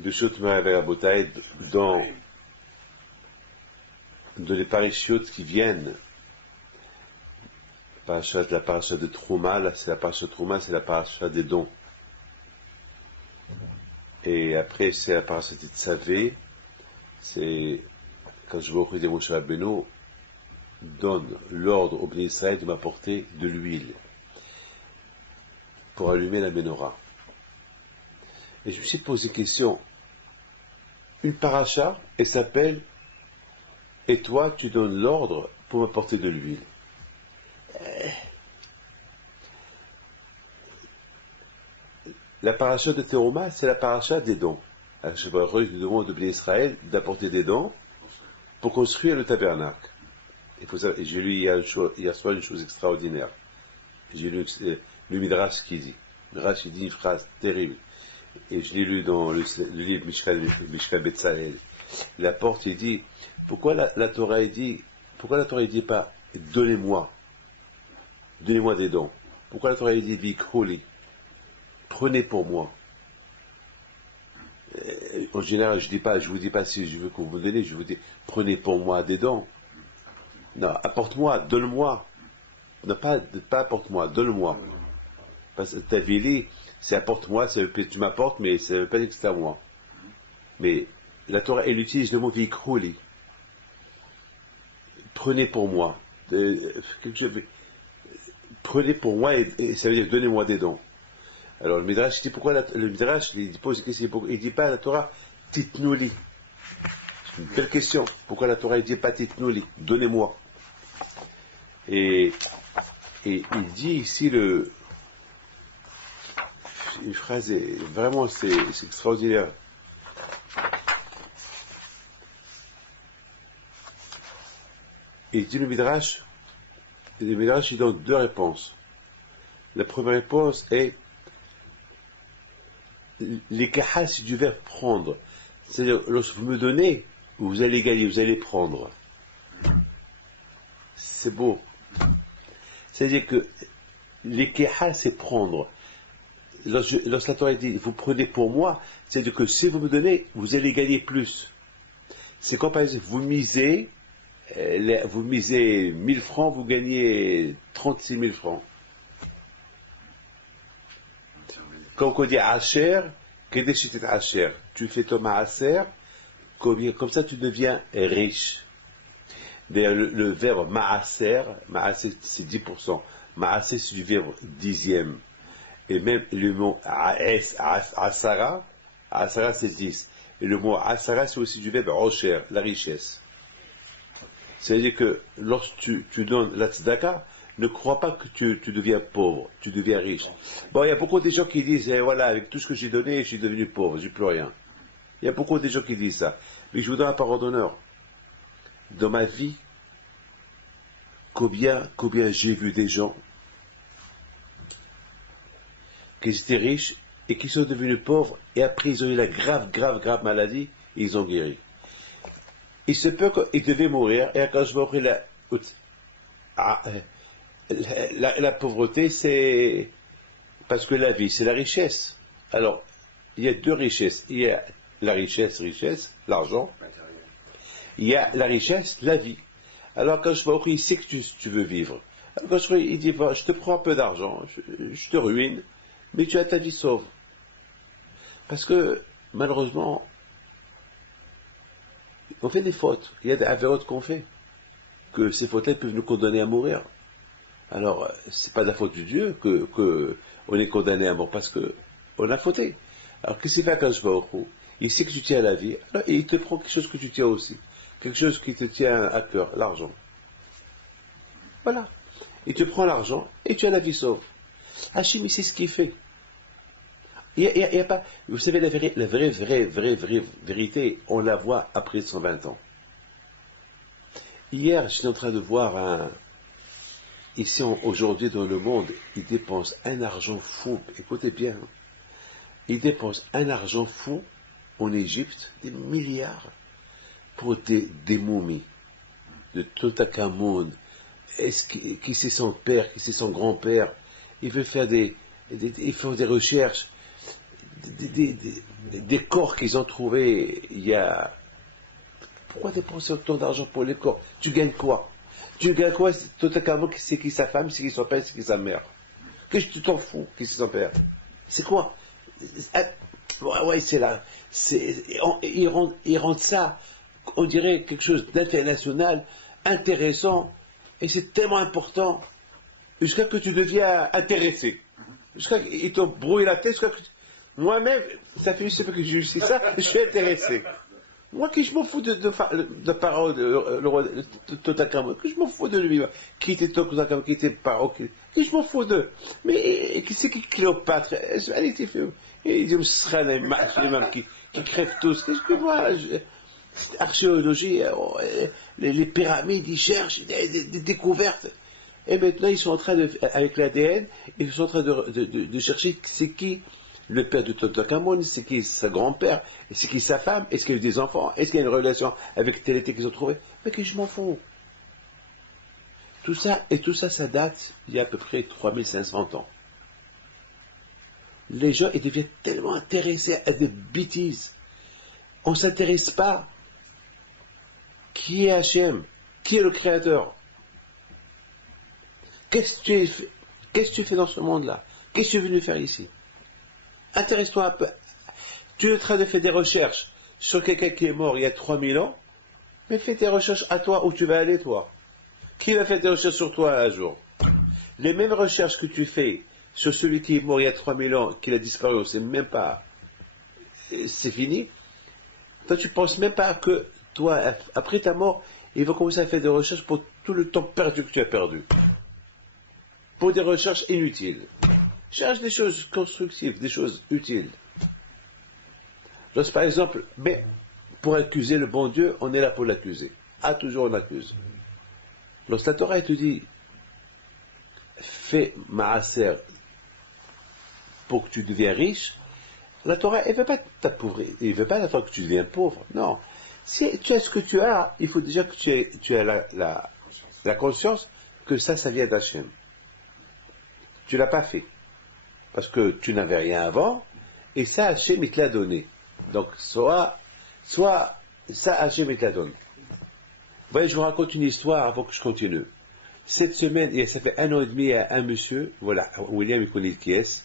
Bishot Marabotaï, dans les parachutes qui viennent, la paracha de Trouma, là c'est la paracha de Trouma, c'est la paracha des dons. Et après c'est la paracha de Tzavé, c'est quand je vois au Moshe Rabbeinu donne l'ordre au Bnei Israël de m'apporter de l'huile pour allumer la menorah. Et je me suis posé une question. Une paracha, elle s'appelle « Et toi, tu donnes l'ordre pour m'apporter de l'huile ». La paracha de Théoma, c'est la paracha des dons. Je demande de Bnei Israël d'apporter des dons pour construire le tabernacle. Et j'ai lu hier soir une chose extraordinaire. J'ai lu le Midrash qui dit. Le Midrash dit une phrase terrible. Et je l'ai lu dans le livre Mishkan Betzael. La porte, il dit, pourquoi la Torah dit pas, donnez-moi des dons. Pourquoi la Torah dit, vikholi, prenez pour moi. En général, je vous dis pas si je veux que vous me donnez, je vous dis, prenez pour moi des dons. Non, apporte-moi, donne-moi. Non, pas apporte-moi, donne-moi. Parce que ta vili, c'est apporte-moi, tu m'apportes, mais ça ne veut pas dire que c'est à moi. Mais la Torah, elle utilise le mot vikholi. Prenez pour moi. Prenez pour moi, et ça veut dire donnez-moi des dons. Alors le Midrash dit pourquoi le Midrash il pose une question, il dit pas à la Torah titnouli. C'est une belle question. Pourquoi la Torah il dit pas titnouli, donnez-moi. Et il dit ici une phrase vraiment c'est extraordinaire. Il dit le Midrash il donne deux réponses. La première réponse est les kahas, c'est du verbe prendre. C'est-à-dire, lorsque vous me donnez, vous allez gagner, vous allez prendre. C'est beau. C'est-à-dire que les kahas, c'est prendre. Lorsque la Torah dit, vous prenez pour moi, c'est-à-dire que si vous me donnez, vous allez gagner plus. C'est comme par exemple, vous misez 1000 francs, vous gagnez 36 000 francs. Comme on dit Asher, Asher, tu fais ton Maaser, comme ça tu deviens riche. D'ailleurs, le verbe Maaser, c'est 10%. Maaser, c'est du verbe dixième. Et même le mot Asara, c'est 10. Et le mot Asara, c'est aussi du verbe Rocher, la richesse. C'est-à-dire que lorsque tu donnes la tzedaka, ne crois pas que tu deviens pauvre, tu deviens riche. Bon, il y a beaucoup de gens qui disent, voilà, avec tout ce que j'ai donné, je suis devenu pauvre, j'ai plus rien. Il y a beaucoup de gens qui disent ça. Mais je vous donne la parole d'honneur. Dans ma vie, combien j'ai vu des gens qui étaient riches et qui sont devenus pauvres, et après ils ont eu la grave maladie, et ils ont guéri. Il se peut qu'ils devaient mourir, et quand je vais offrir la pauvreté, c'est parce que la vie, c'est la richesse. Alors, il y a deux richesses. Il y a la richesse, l'argent. Il y a la richesse, la vie. Alors, quand je vais offrir, il sait que tu veux vivre. Alors, quand il dit, je te prends un peu d'argent, je te ruine, mais tu as ta vie sauve. Parce que, malheureusement, on fait des fautes. Il y a des avérotes qu'on fait. Que ces fautes-là peuvent nous condamner à mourir. Alors, c'est pas de la faute de Dieu que on est condamné à mort, parce que on a fauté. Alors, qu'est-ce qu'il fait quand je vais au trou? Il sait que tu tiens à la vie, alors, et il te prend quelque chose que tu tiens aussi. Quelque chose qui te tient à cœur, l'argent. Voilà. Il te prend l'argent, et tu as la vie sauve. Hachim, il sait ce qu'il fait. Il y a pas, vous savez, la vraie vérité, on la voit après 120 ans. Hier, j'étais en train de voir ici, aujourd'hui, dans le monde, ils dépensent un argent fou. Écoutez bien. Ils dépensent un argent fou en Égypte, des milliards, pour des momies de Toutankhamon. Qui c'est son père, qui c'est son grand-père. Ils veulent faire ils font des recherches. des corps qu'ils ont trouvés il y a... Pourquoi dépenser autant d'argent pour les corps? Tu gagnes quoi? Tu gagnes quoi? Totalement, c'est qui sa femme, c'est qui son père, c'est qui sa mère. Qu'est-ce que tu t'en fous? Qu'est-ce que son père? C'est quoi? Ouais, c'est là. Ils rendent ça, on dirait, quelque chose d'international, intéressant, et c'est tellement important, jusqu'à que tu deviens intéressé. Jusqu'à qu'ils t'ont brouillé la tête, moi-même, ça fait juste que j'ai ça, je suis intéressé. Moi, qui je m'en fous de Pharaon, le roi de Toutankhamon, que je m'en fous de lui, qui était Toutankhamon, qui était Pharaon, que je m'en fous d'eux. Mais qui c'est qui Cléopâtre? Il dit, ce sera les mêmes qui crèvent tous. Qu'est-ce que moi, archéologie, les pyramides, ils cherchent des découvertes. Et maintenant, ils sont en train avec l'ADN, ils sont en train de chercher c'est qui le père de Toutankhamon, c'est qui sa grand-père, c'est qui sa femme, est-ce qu'il y a eu des enfants, est-ce qu'il y a une relation avec tel été qu'ils ont trouvé? Mais que je m'en fous. Tout ça, ça date il y a à peu près 3500 ans. Les gens, ils deviennent tellement intéressés à des bêtises. On ne s'intéresse pas. Qui est Hachem? Qui est le Créateur? Qu'est-ce que tu fais dans ce monde-là? Qu'est-ce que tu es venu faire ici? Intéresse-toi un peu. Tu es en train de faire des recherches sur quelqu'un qui est mort il y a 3000 ans, mais fais tes recherches à toi, où tu vas aller, toi. Qui va faire des recherches sur toi un jour? Les mêmes recherches que tu fais sur celui qui est mort il y a 3000 ans, qu'il a disparu, on ne sait même pas, c'est fini. Toi, tu ne penses même pas que, toi, après ta mort, il va commencer à faire des recherches pour tout le temps perdu que tu as perdu. Pour des recherches inutiles. Cherche des choses constructives, des choses utiles. Donc, par exemple, mais pour accuser le bon Dieu, on est là pour l'accuser. Ah, toujours on accuse. Donc la Torah, elle te dit, fais maaser pour que tu deviens riche. La Torah, elle ne veut pas t'appauvrir, elle ne veut pas attendre que tu deviennes pauvre. Non. Si tu as ce que tu as, il faut déjà que tu aies la conscience que ça vient d'Hachem. Tu ne l'as pas fait. Parce que tu n'avais rien avant, et ça, Hachem, il te l'a donné. Donc, soit ça, Hachem, il te l'a donné. Vous voyez, je vous raconte une histoire avant que je continue. Cette semaine, ça fait 1 an et demi, il y a un monsieur, voilà, William, il connaît qui est.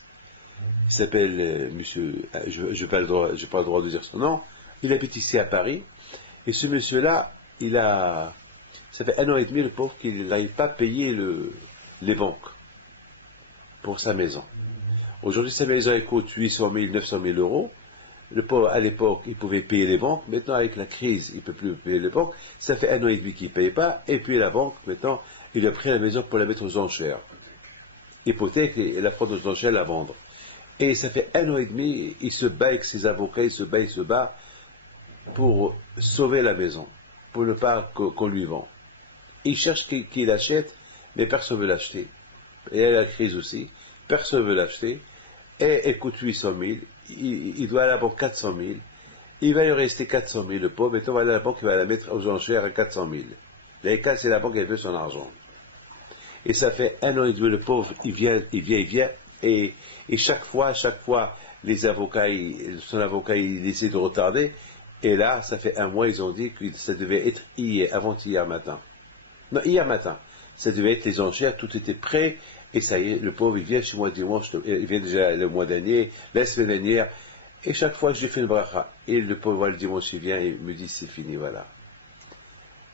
Il s'appelle monsieur, je n'ai pas le droit de dire son nom. Il habite ici à Paris. Et ce monsieur-là, ça fait 1 an et demi, le pauvre, qu'il n'arrive pas à payer les banques pour sa maison. Aujourd'hui, sa maison, elle coûte 800 000, 900 000 euros. Le pauvre, à l'époque, il pouvait payer les banques. Maintenant, avec la crise, il ne peut plus payer les banques. Ça fait 1 an et demi qu'il ne paye pas. Et puis la banque, maintenant, il a pris la maison pour la mettre aux enchères. Hypothèque, et la prendre aux enchères, la vendre. Et ça fait 1 an et demi, il se bat avec ses avocats, il se bat pour sauver la maison, pour ne pas qu'on lui vend. Il cherche qui l'achète, mais personne ne veut l'acheter. Et il y a la crise aussi, personne ne veut l'acheter. Et elle coûte 800 000, il doit aller à la banque 400 000, il va lui rester 400 000, le pauvre, maintenant on va aller à la banque, il va la mettre aux enchères à 400 000. Les cas, c'est la banque, elle veut son argent. Et ça fait 1 an et demi, le pauvre, il vient, et chaque fois, les avocats, son avocat, il essaie de retarder, et là, ça fait 1 mois, ils ont dit que ça devait être avant-hier matin. Non, hier matin. Ça devait être les enchères, tout était prêt, et ça y est, le pauvre, il vient chez moi dimanche, il vient déjà le mois dernier, la semaine dernière, et chaque fois que j'ai fait une bracha, et le pauvre, le dimanche, il vient, et il me dit, c'est fini, voilà.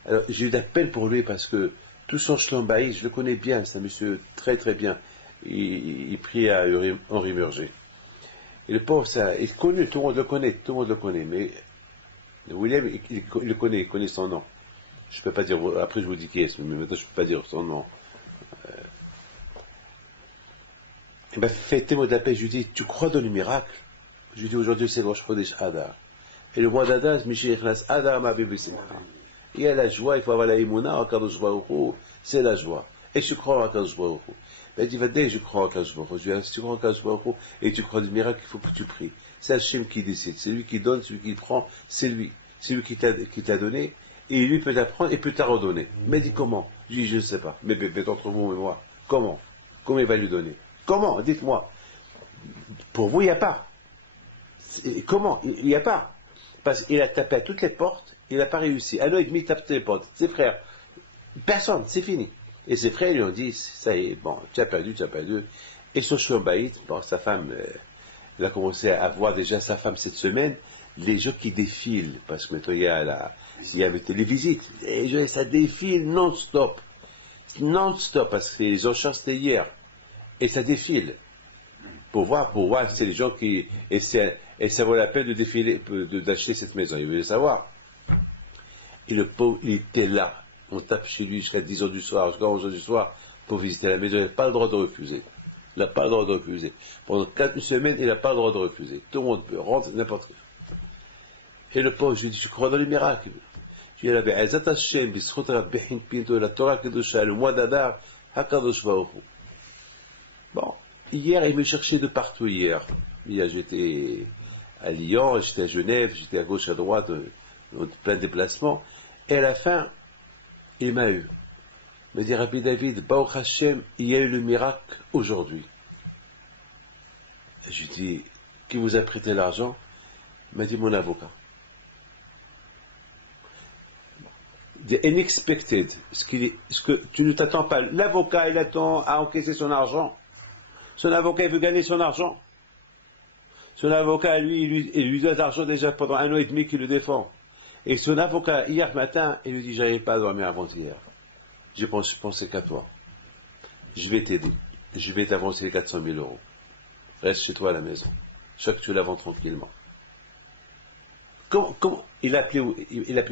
Alors, j'ai eu de la peine pour lui, parce que tout son schlambaï, je le connais bien, c'est un monsieur très très bien, il prie à Henri Murger. Et le pauvre, ça, il est connu, tout le monde le connaît, mais William, il connaît son nom. Je ne peux pas dire, après je vous dis qui est, mais maintenant je ne peux pas dire son nom. Il m'a fait témoin de la paix, je lui dis, tu crois dans le miracle? Je lui dis, aujourd'hui c'est Rosh Chodesh Adar. Et le mois d'Adar, Adar ma Bible Simcha. Il y a la joie, il faut avoir la imuna, Akadosh Baruch Hu, c'est la joie. Et je crois en Akadosh Baruch Hu. Il dit, dès je crois en Akadosh Baruch Hu. Je lui dis, si tu crois en Akadosh Baruch Hu et tu crois dans le miracle, il faut que tu pries. C'est Hachem qui décide, c'est lui qui donne, celui qui prend, c'est lui. C'est lui qui t'a donné, et lui peut t'apprendre et peut t'a redonner. Mais dis comment? Je dis, je ne sais pas. Mais entre vous et moi, comment? Comment il va lui donner? Comment? Dites-moi. Pour vous, il n'y a pas. Comment? Il n'y a pas. Parce qu'il a tapé à toutes les portes, il n'a pas réussi. 1 an et demi, il tape toutes les portes. Ses frères, personne, c'est fini. Et ses frères lui ont dit, ça y est, bon, tu as perdu, tu as perdu. Et son chouambaït, bon, sa femme, il a commencé à voir déjà sa femme cette semaine, les gens qui défilent, parce que maintenant il y avait les visites, et ça défile non-stop. Non-stop, parce que les enchères c'était hier. Et ça défile. Pour voir, c'est les gens qui. Et ça vaut la peine de défiler, d'acheter cette maison. Ils voulaient savoir. Et le pauvre, il était là. On tape chez lui jusqu'à 10 h du soir, jusqu'à 11 h du soir, pour visiter la maison. Il n'a pas le droit de refuser. Il n'a pas le droit de refuser. Pendant 4 semaines, il n'a pas le droit de refuser. Tout le monde peut rentrer n'importe qui. Et le pauvre, je lui dis, je crois dans les miracles. Je lui dis, la Torah Kedusha, le mois d'Adar, Hakadosh Baruch Hu. Bon, hier, il me cherchait de partout hier. Hier, j'étais à Lyon, j'étais à Genève, j'étais à gauche, à droite, plein de déplacements. Et à la fin, il m'a eu. Il m'a dit, Rabbi David, Baruch Hashem, il y a eu le miracle aujourd'hui. Et je lui dis, qui vous a prêté l'argent? Il m'a dit, mon avocat. Unexpected, ce que tu ne t'attends pas. L'avocat, il attend à encaisser son argent. Son avocat, il veut gagner son argent. Son avocat, lui, il lui donne l'argent déjà pendant 1 an et demi qu'il le défend. Et son avocat, hier matin, il lui dit, j'arrive pas à dormir avant-hier. Je pensais qu'à toi. Je vais t'aider. Je vais t'avancer les 400 000 euros. Reste chez toi à la maison. Chaque que tu la vends tranquillement. Comment il a appelé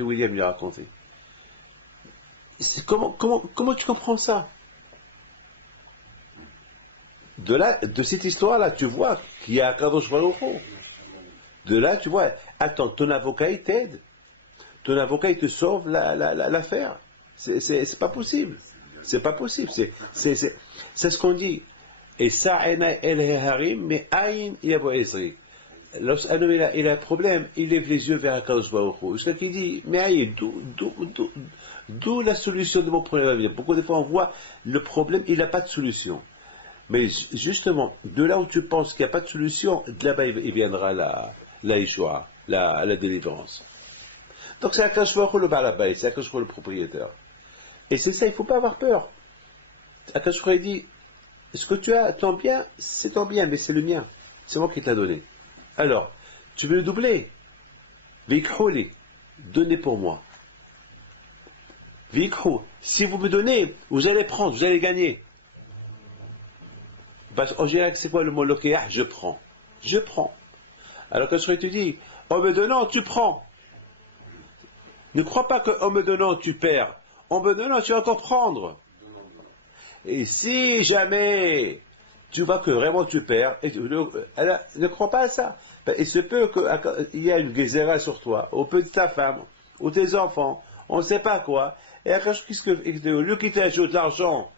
William, il lui a raconté. Comment tu comprends ça? De cette histoire-là, tu vois qu'il y a un Kadosh Baruch Hu. De là, tu vois, attends, ton avocat, il t'aide. Ton avocat, il te sauve l'affaire. C'est pas possible. C'est pas possible. C'est ce qu'on dit. Et ça, el harim, mais aïn yabo ezri. Lorsqu'un homme il a un problème, il lève les yeux vers Akadosh Baruch Hu. Jusqu'à qu'il dit, mais aïe, d'où la solution de mon problème à venir. Beaucoup de fois, on voit le problème, il n'a pas de solution. Mais justement, de là où tu penses qu'il n'y a pas de solution, de là-bas, il viendra la Yeshua, la délivrance. Donc c'est Akadosh Baruch Hu le balabay, c'est Akadosh Baruch Hu le propriétaire. Et c'est ça, il ne faut pas avoir peur. Akadosh Baruch Hu dit, ce que tu as, ton bien, c'est ton bien, mais c'est le mien. C'est moi qui te l'ai donné. Alors, tu veux le doubler? Vikhouli, donnez pour moi. Vikhou, si vous me donnez, vous allez prendre, vous allez gagner. Parce qu'en général, c'est quoi le mot lokéah? Je prends. Je prends. Alors que je te dis, en me donnant, tu prends. Ne crois pas qu'en me donnant, tu perds. En me donnant, tu vas encore prendre. Et si jamais tu vois que vraiment tu perds, ne crois pas à ça. Il se peut qu'il y ait une gézéra sur toi, ou peut-être ta femme, ou tes enfants, on ne sait pas quoi. Et au lieu qu'il t'ajoute l'argent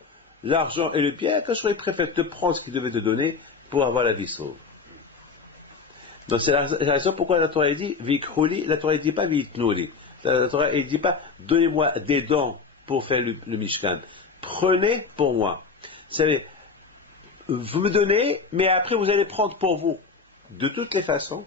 et le bien, il préfère te prendre ce qu'il devait te donner pour avoir la vie sauve. Donc c'est la raison pourquoi la Torah dit Vikhouli, la Torah ne dit pas Viknouli. La Torah ne dit pas donnez-moi des dons pour faire le Mishkan. Prenez pour moi. Vous savez, vous me donnez, mais après vous allez prendre pour vous. De toutes les façons,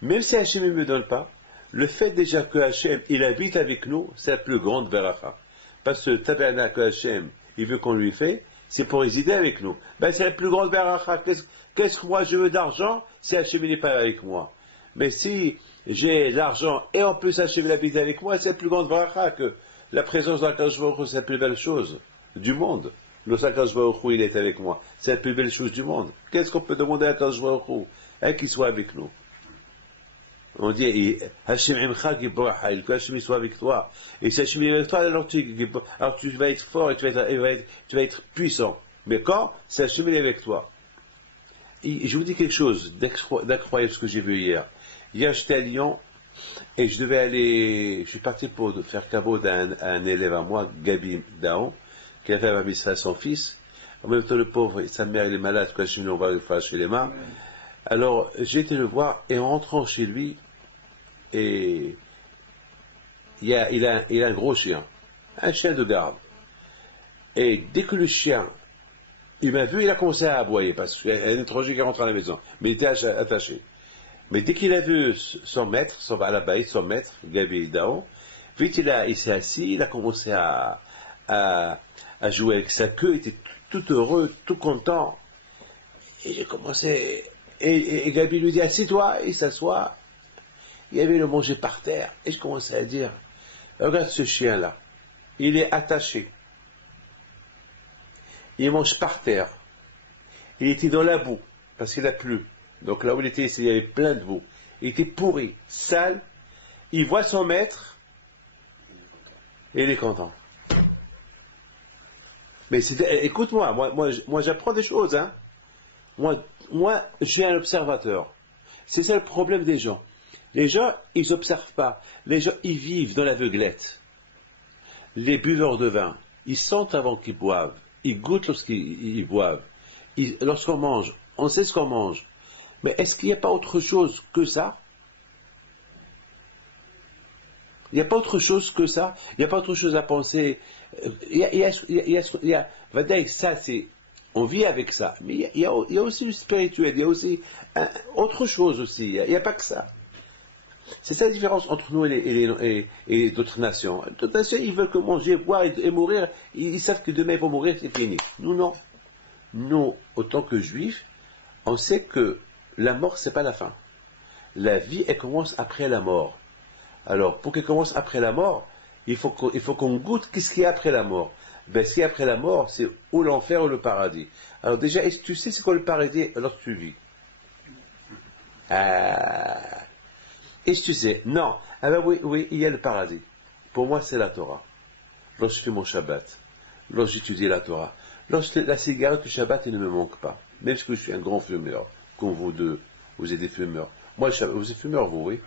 même si Hachem ne me donne pas, le fait déjà que Hachem, il habite avec nous, c'est la plus grande beracha. Parce que le tabernacle que Hachem, il veut qu'on lui fait, c'est pour résider avec nous. Ben, c'est la plus grande beracha. Qu'est-ce que moi je veux d'argent si Hachem n'est pas avec moi? Mais si j'ai l'argent et en plus Hachem habite avec moi, c'est la plus grande beracha que la présence d'Akadosh Baruch Hu, c'est la plus belle chose du monde. Le Akadosh Baruch Hu, il est avec moi. C'est la plus belle chose du monde. Qu'est-ce qu'on peut demander à Akadosh Baruch Hu? Qu'il soit avec nous. On dit, Hachem Imcha Gibraha, que Hachem soit avec toi. Et si Hachem est avec toi, alors tu vas être fort et tu vas être puissant. Mais quand? Si Hachem est avec toi. Et je vous dis quelque chose d'incroyable, ce que j'ai vu hier. Hier, j'étais à Lyon, et je suis parti pour faire caveau d'un élève à moi, Gabi Daon, qui avait un à son fils. En même temps, le pauvre, sa mère, il est malade, quand on va le faire chez les mains. Alors, j'ai été le voir, et en rentrant chez lui, et il a un gros chien, un chien de garde. Et dès que le chien, il m'a vu, il a commencé à aboyer, parce qu'il y a un étranger qui rentre à la maison, mais il était attaché. Mais dès qu'il a vu son maître, à la baïe, son maître, Gabi Dao, vite il s'est assis, il a commencé à jouer avec sa queue, il était tout heureux, tout content. Et j'ai commencé, et Gabi lui dit, assieds-toi, il s'assoit. Il y avait le manger par terre, et je commençais à dire, regarde ce chien-là, il est attaché, il mange par terre, il était dans la boue, parce qu'il a plu. Donc là où il était, il y avait plein de boue. Il était pourri, sale. Il voit son maître et il est content. Mais écoute-moi, moi j'apprends des choses. Hein. Moi, je suis un observateur. C'est ça le problème des gens. Les gens, ils n'observent pas. Les gens, ils vivent dans l'aveuglette. Les buveurs de vin, ils sentent avant qu'ils boivent. Ils goûtent lorsqu'ils boivent. Lorsqu'on mange, on sait ce qu'on mange. Mais est-ce qu'il n'y a pas autre chose que ça? Il n'y a pas autre chose que ça? Il n'y a pas autre chose à penser? Ça, c'est, on vit avec ça. Mais il y a aussi le spirituel, il y a aussi autre chose aussi. Il n'y a pas que ça. C'est ça la différence entre nous et d'autres nations. D'autres nations, ils veulent que manger, boire et mourir. Ils savent que demain ils vont mourir, c'est fini. Nous, non. Nous, autant que juifs, on sait que la mort, c'est pas la fin. La vie, elle commence après la mort. Alors, pour qu'elle commence après la mort, il faut qu'on goûte qu'est-ce qu'il y a après la mort. Ben, ce qu'il y a après la mort, c'est ou l'enfer ou le paradis. Alors déjà, est-ce que tu sais c'est quoi le paradis lorsque tu vis? Est-ce que tu sais? Non. Ah ben oui, il y a le paradis. Pour moi, c'est la Torah. Lorsque je fais mon Shabbat, lorsque j'étudie la Torah, lorsque la cigarette, le Shabbat, il ne me manque pas. Même si je suis un grand fumeur, comme vous deux, vous êtes des fumeurs. Moi, le Shabbat, vous êtes fumeur, vous, oui.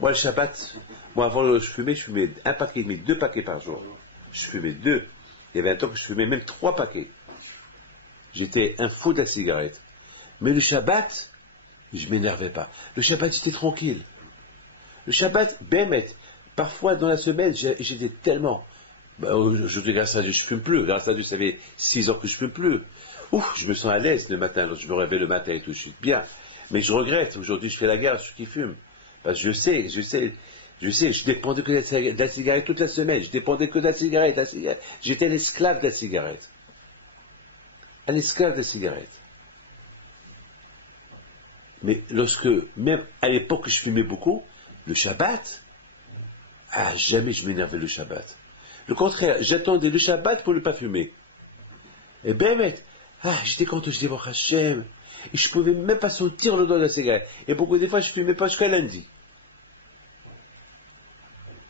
Moi, le Shabbat, moi, avant je fumais un paquet, mais 2 paquets par jour. Je fumais 2. Il y avait un temps que je fumais même 3 paquets. J'étais un fou de la cigarette. Mais le Shabbat, je m'énervais pas. Le Shabbat, j'étais tranquille. Le Shabbat, bémet. Parfois, dans la semaine, j'étais tellement... Aujourd'hui, grâce à Dieu, je ne fume plus. Grâce à Dieu, ça fait 6 ans que je ne fume plus. Ouf, je me sens à l'aise le matin. Je me réveille le matin et tout, je suis bien. Mais je regrette. Aujourd'hui, je fais la guerre à ceux qui fument. Parce que je sais, je dépendais que de la cigarette toute la semaine. Je dépendais que de la cigarette. J'étais l'esclave de la cigarette. Un esclave de la cigarette. Mais lorsque, même à l'époque, je fumais beaucoup, le Shabbat, jamais je m'énervais le Shabbat. Le contraire, j'attendais le Shabbat pour ne pas fumer. Et ben, j'étais content, je disais, bon, Hachem, et je ne pouvais même pas sentir le doigt de la cigarette. Et beaucoup de fois, je ne fumais pas jusqu'à lundi.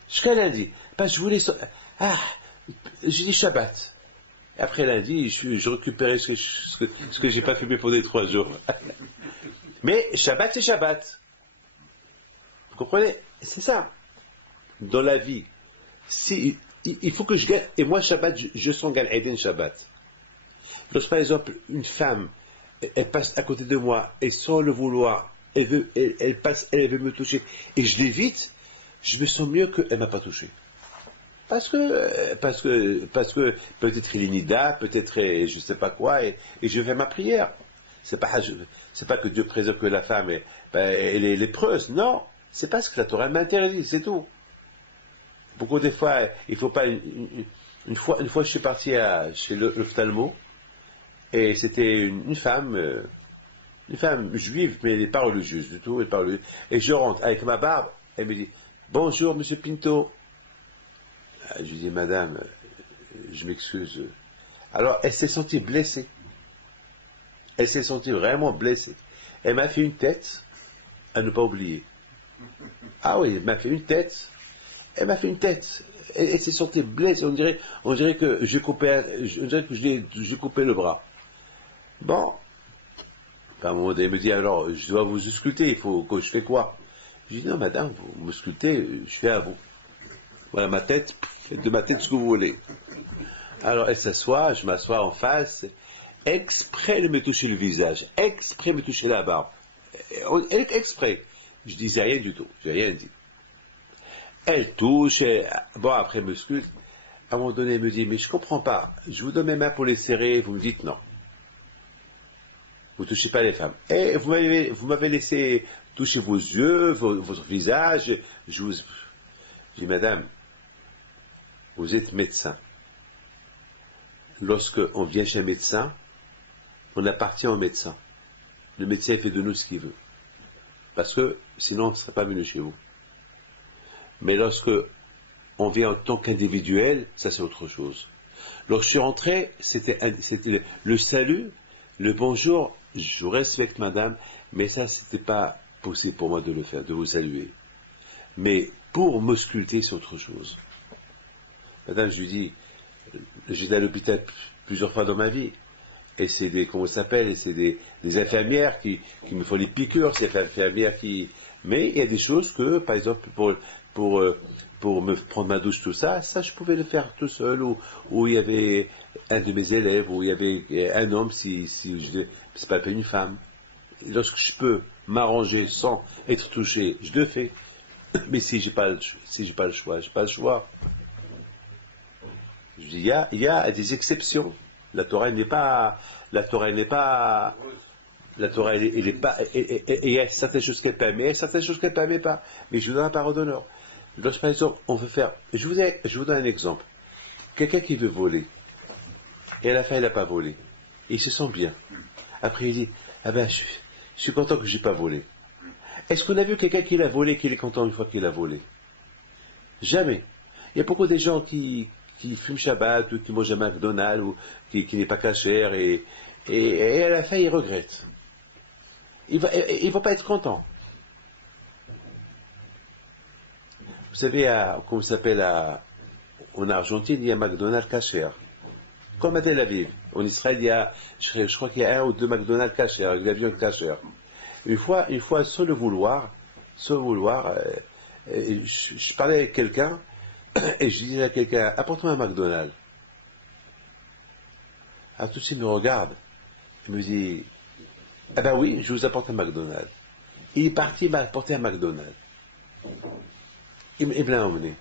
Jusqu'à lundi. Parce que je voulais... j'ai dit Shabbat. Et après lundi, je récupérais ce que j'ai pas fumé pendant les 3 jours. Mais Shabbat, c'est Shabbat. Vous comprenez? C'est ça. Dans la vie, il faut que je gagne. Et moi, Shabbat, je sens Gan Eden Shabbat. Lorsque, par exemple, une femme, elle passe à côté de moi, et sans le vouloir, elle veut me toucher, et je l'évite, je me sens mieux qu'elle ne m'a pas touché. Parce que peut-être il est nida, peut-être je ne sais pas quoi, et je fais ma prière. C'est pas que Dieu préserve que la femme elle est lépreuse, non. C'est pas ce que la Torah m'interdit, c'est tout. Beaucoup des fois, il faut pas. Une fois, je suis parti chez l'ophtalmo, et c'était une femme juive, mais elle n'est pas religieuse du tout. Et je rentre avec ma barbe, elle me dit bonjour, monsieur Pinto. Je lui dis madame, je m'excuse. Alors, elle s'est sentie blessée. Elle s'est sentie vraiment blessée. Elle m'a fait une tête à ne pas oublier. Ah oui, elle m'a fait une tête. Elle m'a fait une tête. Elle s'est sentie blessée. On dirait que j'ai coupé le bras. Bon. À un moment donné, elle me dit alors, je dois vous ausculter. Il faut que je fais quoi? Je dis non, madame, vous m'auscultez, je fais à vous. Voilà ma tête. Faites de ma tête ce que vous voulez. Alors elle s'assoit, je m'assois en face. Exprès de me toucher le visage, exprès de me toucher la barbe, exprès. Je disais rien du tout, j'ai rien dit. Elle touche, bon après elle me sculpte. À un moment donné, elle me dit, mais je comprends pas, je vous donne mes mains pour les serrer, vous me dites non. Vous ne touchez pas les femmes. Et vous m'avez laissé toucher vos yeux, votre visage. Je dis, madame, vous êtes médecin. Lorsqu'on vient chez un médecin, on appartient au médecin. Le médecin fait de nous ce qu'il veut. Parce que sinon, on ne serait pas venu chez vous. Mais lorsque on vient en tant qu'individuel, ça c'est autre chose. Lorsque je suis rentré, c'était le salut, le bonjour, je vous respecte madame, mais ça c'était pas possible pour moi de le faire, de vous saluer. Mais pour m'ausculter, c'est autre chose. Madame, je lui dis, j'étais à l'hôpital plusieurs fois dans ma vie. Et c'est des, comment ça s'appelle, c'est des infirmières qui me font les piqûres, c'est des infirmières qui... Mais il y a des choses que, par exemple, pour me prendre ma douche, tout ça, je pouvais le faire tout seul, ou il y avait un de mes élèves, ou il y avait un homme, c'est pas une femme. Lorsque je peux m'arranger sans être touché, je le fais. Mais si j'ai pas le choix, j'ai pas le choix. Je dis, il y a des exceptions. La Torah n'est pas, il y a certaines choses qu'elle permet, et certaines choses qu'elle ne permet pas. Mais je vous donne la parole d'honneur. Lorsque, par exemple, on veut faire, je vous donne un exemple. Quelqu'un qui veut voler, et à la fin, il n'a pas volé. Et il se sent bien. Après, il dit, ah ben, je suis content que je n'ai pas volé. Est-ce qu'on a vu quelqu'un qui l'a volé, qu'il est content une fois qu'il a volé? Jamais. Il y a beaucoup de gens qui fument Shabbat, ou qui mangent un McDonald's, ou qui n'est pas cachère, et à la fin, il regrette. Il va pas être content. Vous savez, comment ça s'appelle, en Argentine, il y a un McDonald's cachère. Comme à Tel Aviv. En Israël, je crois qu'il y a 1 ou 2 McDonald's cachère, avec l'avion cachère. Une fois, sans le vouloir, je parlais avec quelqu'un, et je disais à quelqu'un, apporte-moi un McDonald's. Ah, tout de suite, il me regarde. Il me dit, ah ben oui, je vous apporte un McDonald's. Il est parti, il m'a apporté un McDonald's. Il me l'a emmené.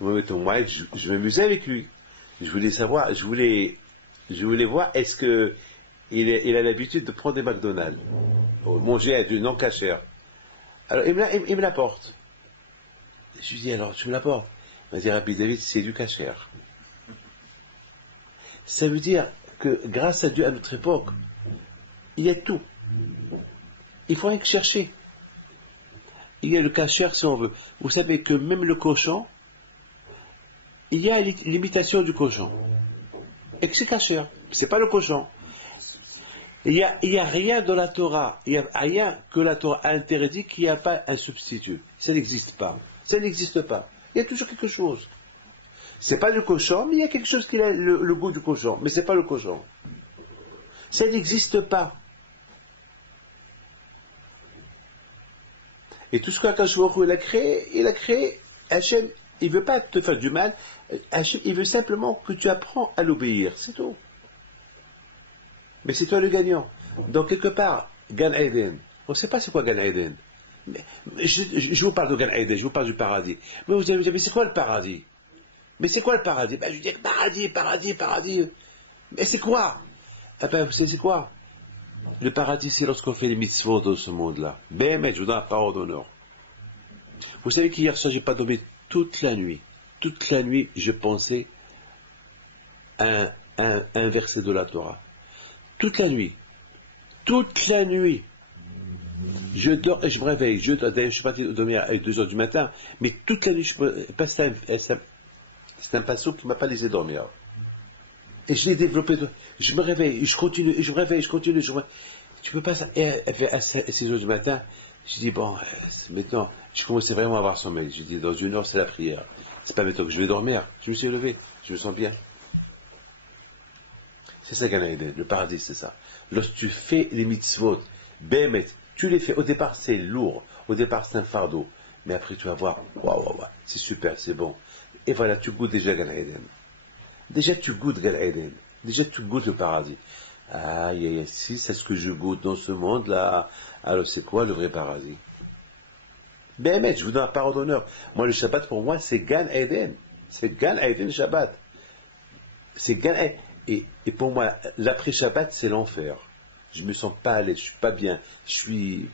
Il m'a mis au moins, je m'amusais avec lui. Je voulais savoir, je voulais voir, est-ce que il a l'habitude de prendre des McDonald's, manger à du non cachère. Alors, il me l'apporte. Je lui dis, alors, tu me l'apportes? Il m'a dit, Rabbi David, c'est du cachère. Ça veut dire que, grâce à Dieu, à notre époque, il y a tout. Il faut rien que chercher. Il y a le cachère si on veut. Vous savez que même le cochon, il y a l'imitation du cochon. Et que c'est cachère. C'est pas le cochon. Il y a rien dans la Torah. Il y a rien que la Torah a interdit qu'il n'y a pas un substitut. Ça n'existe pas. Ça n'existe pas. Il y a toujours quelque chose. C'est pas le cochon, mais il y a quelque chose qui a le goût du cochon. Mais c'est pas le cochon. Ça n'existe pas. Et tout ce qu'Akadosh Baruch Hu il a créé, Hachem, il ne veut pas te faire du mal, Hachem, il veut simplement que tu apprends à l'obéir, c'est tout. Mais c'est toi le gagnant. Donc quelque part, Gan Eden, on ne sait pas c'est quoi Gan Eden. Mais je vous parle de Gan Eden, je vous parle du paradis. Mais vous allez me dire, mais c'est quoi le paradis? Mais c'est quoi le paradis? Ben, je dis, paradis. Mais c'est quoi? Eh ben, vous savez c'est quoi? Le paradis, c'est lorsqu'on fait les mitzvot dans ce monde-là. Ben, je vous donne la parole d'honneur. Vous savez qu'hier soir, j'ai pas dormi toute la nuit. Toute la nuit, je pensais à un verset de la Torah. Toute la nuit. Toute la nuit. Je dors et je me réveille. D'ailleurs, je suis parti dormir à 2 heures du matin, mais toute la nuit, c'est un passage qui ne m'a pas laissé dormir. Et je l'ai développé. Je me réveille, je continue, je me réveille, je continue. Tu peux pas ça. Et à 6 heures du matin, je dis, bon, maintenant, je commençais vraiment à avoir sommeil. Je dis, dans 1 heure, c'est la prière. C'est pas maintenant que je vais dormir. Je me suis levé, je me sens bien. C'est ça Gan Eden, le paradis, c'est ça. Lorsque tu fais les mitzvot, bémet, tu les fais. Au départ, c'est lourd. Au départ, c'est un fardeau. Mais après, tu vas voir, waouh, c'est super, c'est bon. Et voilà, tu goûtes déjà Gan Eden. Déjà, tu goûtes Gan Eden. Déjà, tu goûtes le paradis. Aïe, si c'est ce que je goûte dans ce monde-là, alors c'est quoi le vrai paradis? Bémet, je vous donne la parole d'honneur. Moi, le Shabbat, pour moi, c'est Gan Eden. C'est Gan Eden Shabbat. C'est Gan Eden. Et pour moi, l'après-Shabbat, c'est l'enfer. je me sens pas à l'aise, je suis pas bien, je suis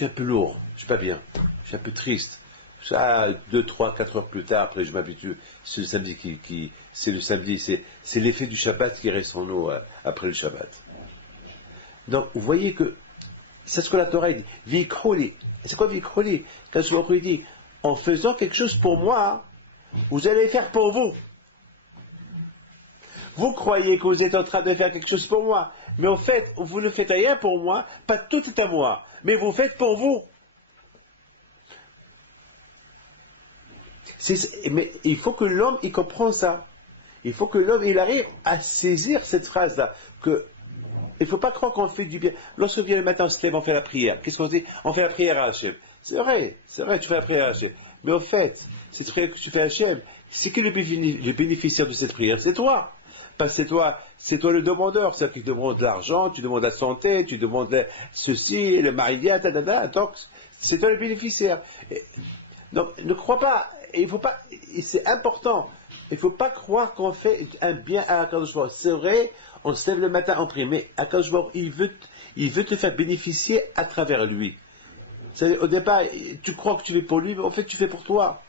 un peu lourd, je suis pas bien, je suis un peu triste. Ça, 2, 3, 4 heures plus tard, après je m'habitue, c'est le samedi c'est le samedi, c'est l'effet du Shabbat qui reste en nous après le Shabbat. Donc, vous voyez que, c'est ce que la Torah dit, Vikholi. C'est quoi Vikholi? Quand je dit, en faisant quelque chose pour moi, vous allez faire pour vous. Vous croyez que vous êtes en train de faire quelque chose pour moi, mais en fait, vous ne faites rien pour moi, pas tout est à moi, mais vous faites pour vous. Mais il faut que l'homme, il comprenne ça. Il faut que l'homme, il arrive à saisir cette phrase-là, que il ne faut pas croire qu'on fait du bien. Lorsqu'on vient le matin, on se lève, on fait la prière. Qu'est-ce qu'on dit? On fait la prière à Hachem. C'est vrai, tu fais la prière à Hachem. Mais au fait, cette prière que tu fais à Hachem, c'est qui le bénéficiaire de cette prière? C'est toi. Parce que c'est toi le demandeur. C'est-à-dire qu'il demande de l'argent, tu demandes la santé, tu demandes ceci, le mariage, donc c'est toi le bénéficiaire. Donc ne crois pas, il faut pas, c'est important. Il ne faut pas croire qu'on fait un bien à Akadosh Baruch. C'est vrai, on se lève le matin en prière, mais Akadosh Baruch, il veut te faire bénéficier à travers lui. Au départ, tu crois que tu fais pour lui, mais en fait, tu fais pour toi.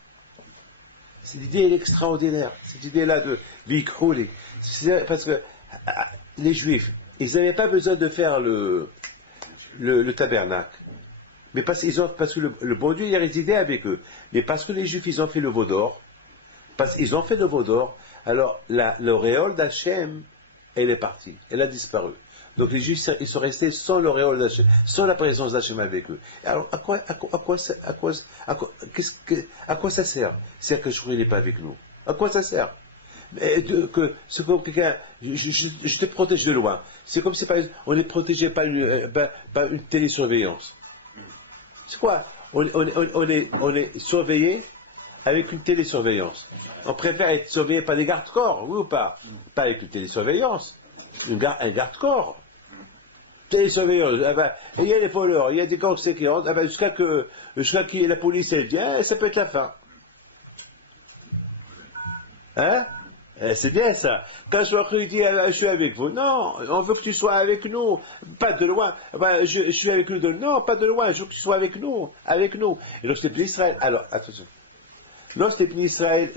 Cette idée, elle est extraordinaire. Cette idée-là de Vikholi. Parce que les Juifs, ils n'avaient pas besoin de faire le tabernacle. Mais parce que le bon Dieu, il a résidé avec eux. Mais parce que les Juifs, ils ont fait le veau d'or, parce qu'ils ont fait le veau d'or, alors l'auréole d'Hachem, elle est partie, elle a disparu. Donc les Juifs, ils sont restés sans l'auréole d'Hachem, sans la présence d'Hachem avec eux. Alors à quoi ça sert? C'est que je n'est pas avec nous. À quoi ça sert? C'est comme quelqu'un, je te protège de loin. C'est comme si par exemple, on est protégé par une télésurveillance. C'est quoi? On est surveillé avec une télésurveillance. On préfère être surveillé par des gardes-corps, oui ou pas? Pas avec une télésurveillance. Un garde-corps. Télésurveillance. Il y a des voleurs, il y a des conséquences. Jusqu'à que la police elle vient, ça peut être la fin. Hein? C'est bien ça. Quand je dis je suis avec vous, non, on veut que tu sois avec nous, pas de loin. Je suis avec nous non, pas de loin, je veux que tu sois avec nous. Et lorsque les Israël, alors attention. Lorsque les Israël,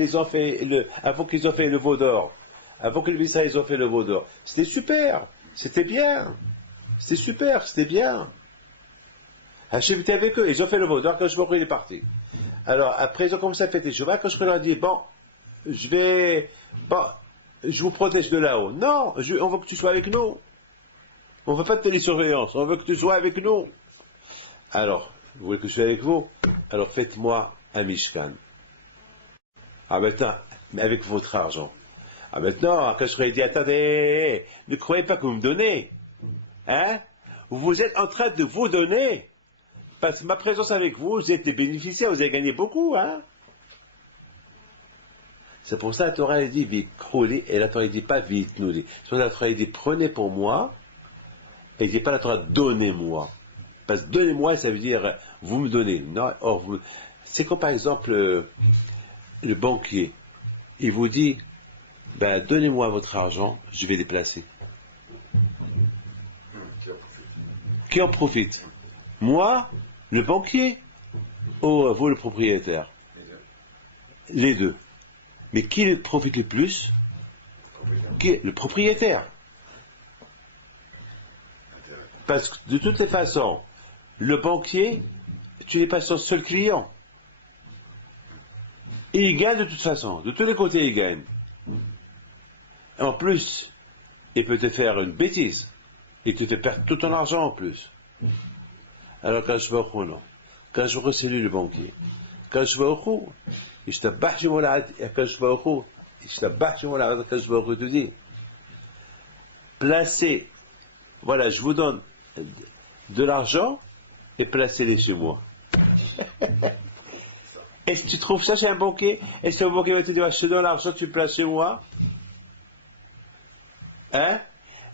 ils ont fait avant qu'ils ont fait le veau d'or, avant que les Israël ils ont fait le veau d'or, c'était super, c'était bien, c'était super, c'était bien. Hachem était avec eux, ils ont fait le veau d'or quand je me il est parti. Alors après ils ont commencé à fêter Shabbat, quand je leur ai dit bon, je vous protège de là-haut. Non, on veut que tu sois avec nous. On ne veut pas de télésurveillance, on veut que tu sois avec nous. Alors, vous voulez que je sois avec vous? Alors faites-moi un Mishkan. Ah maintenant, mais avec votre argent. Ah maintenant, quand je serais dit, attendez, ne croyez pas que vous me donnez. Hein? Vous êtes en train de vous donner. Parce que ma présence avec vous, vous êtes des bénéficiaires, vous avez gagné beaucoup, hein? C'est pour ça que la Torah elle dit Vikholi, et la Torah elle dit pas Vitnouli. C'est pour ça que la Torah elle dit prenez pour moi, et elle dit pas la Torah donnez-moi. Parce que donnez-moi, ça veut dire vous me donnez. Non, c'est comme par exemple le banquier. Il vous dit donnez-moi votre argent, je vais les placer. Qui en profite? Moi, le banquier, ou vous le propriétaire? Les deux. Mais qui profite le plus? Qui est le propriétaire? Parce que de toutes les façons, le banquier, tu n'es pas son seul client. Et il gagne de toute façon. De tous les côtés, il gagne. En plus, il peut te faire une bêtise. Il te fait perdre tout ton argent en plus. Alors quand je vois non. Quand je vois c'est lui le banquier. Quand je vois يشتبح شي مولا كاش باخو يشتبح شي مولا كاش باخو te dit placez, voilà, je vous donne de l'argent et placez-les chez moi. Est-ce que tu trouves ça chez un banquier? Est-ce que le banquier va te dire je te donne l'argent, tu le places chez moi? Hein?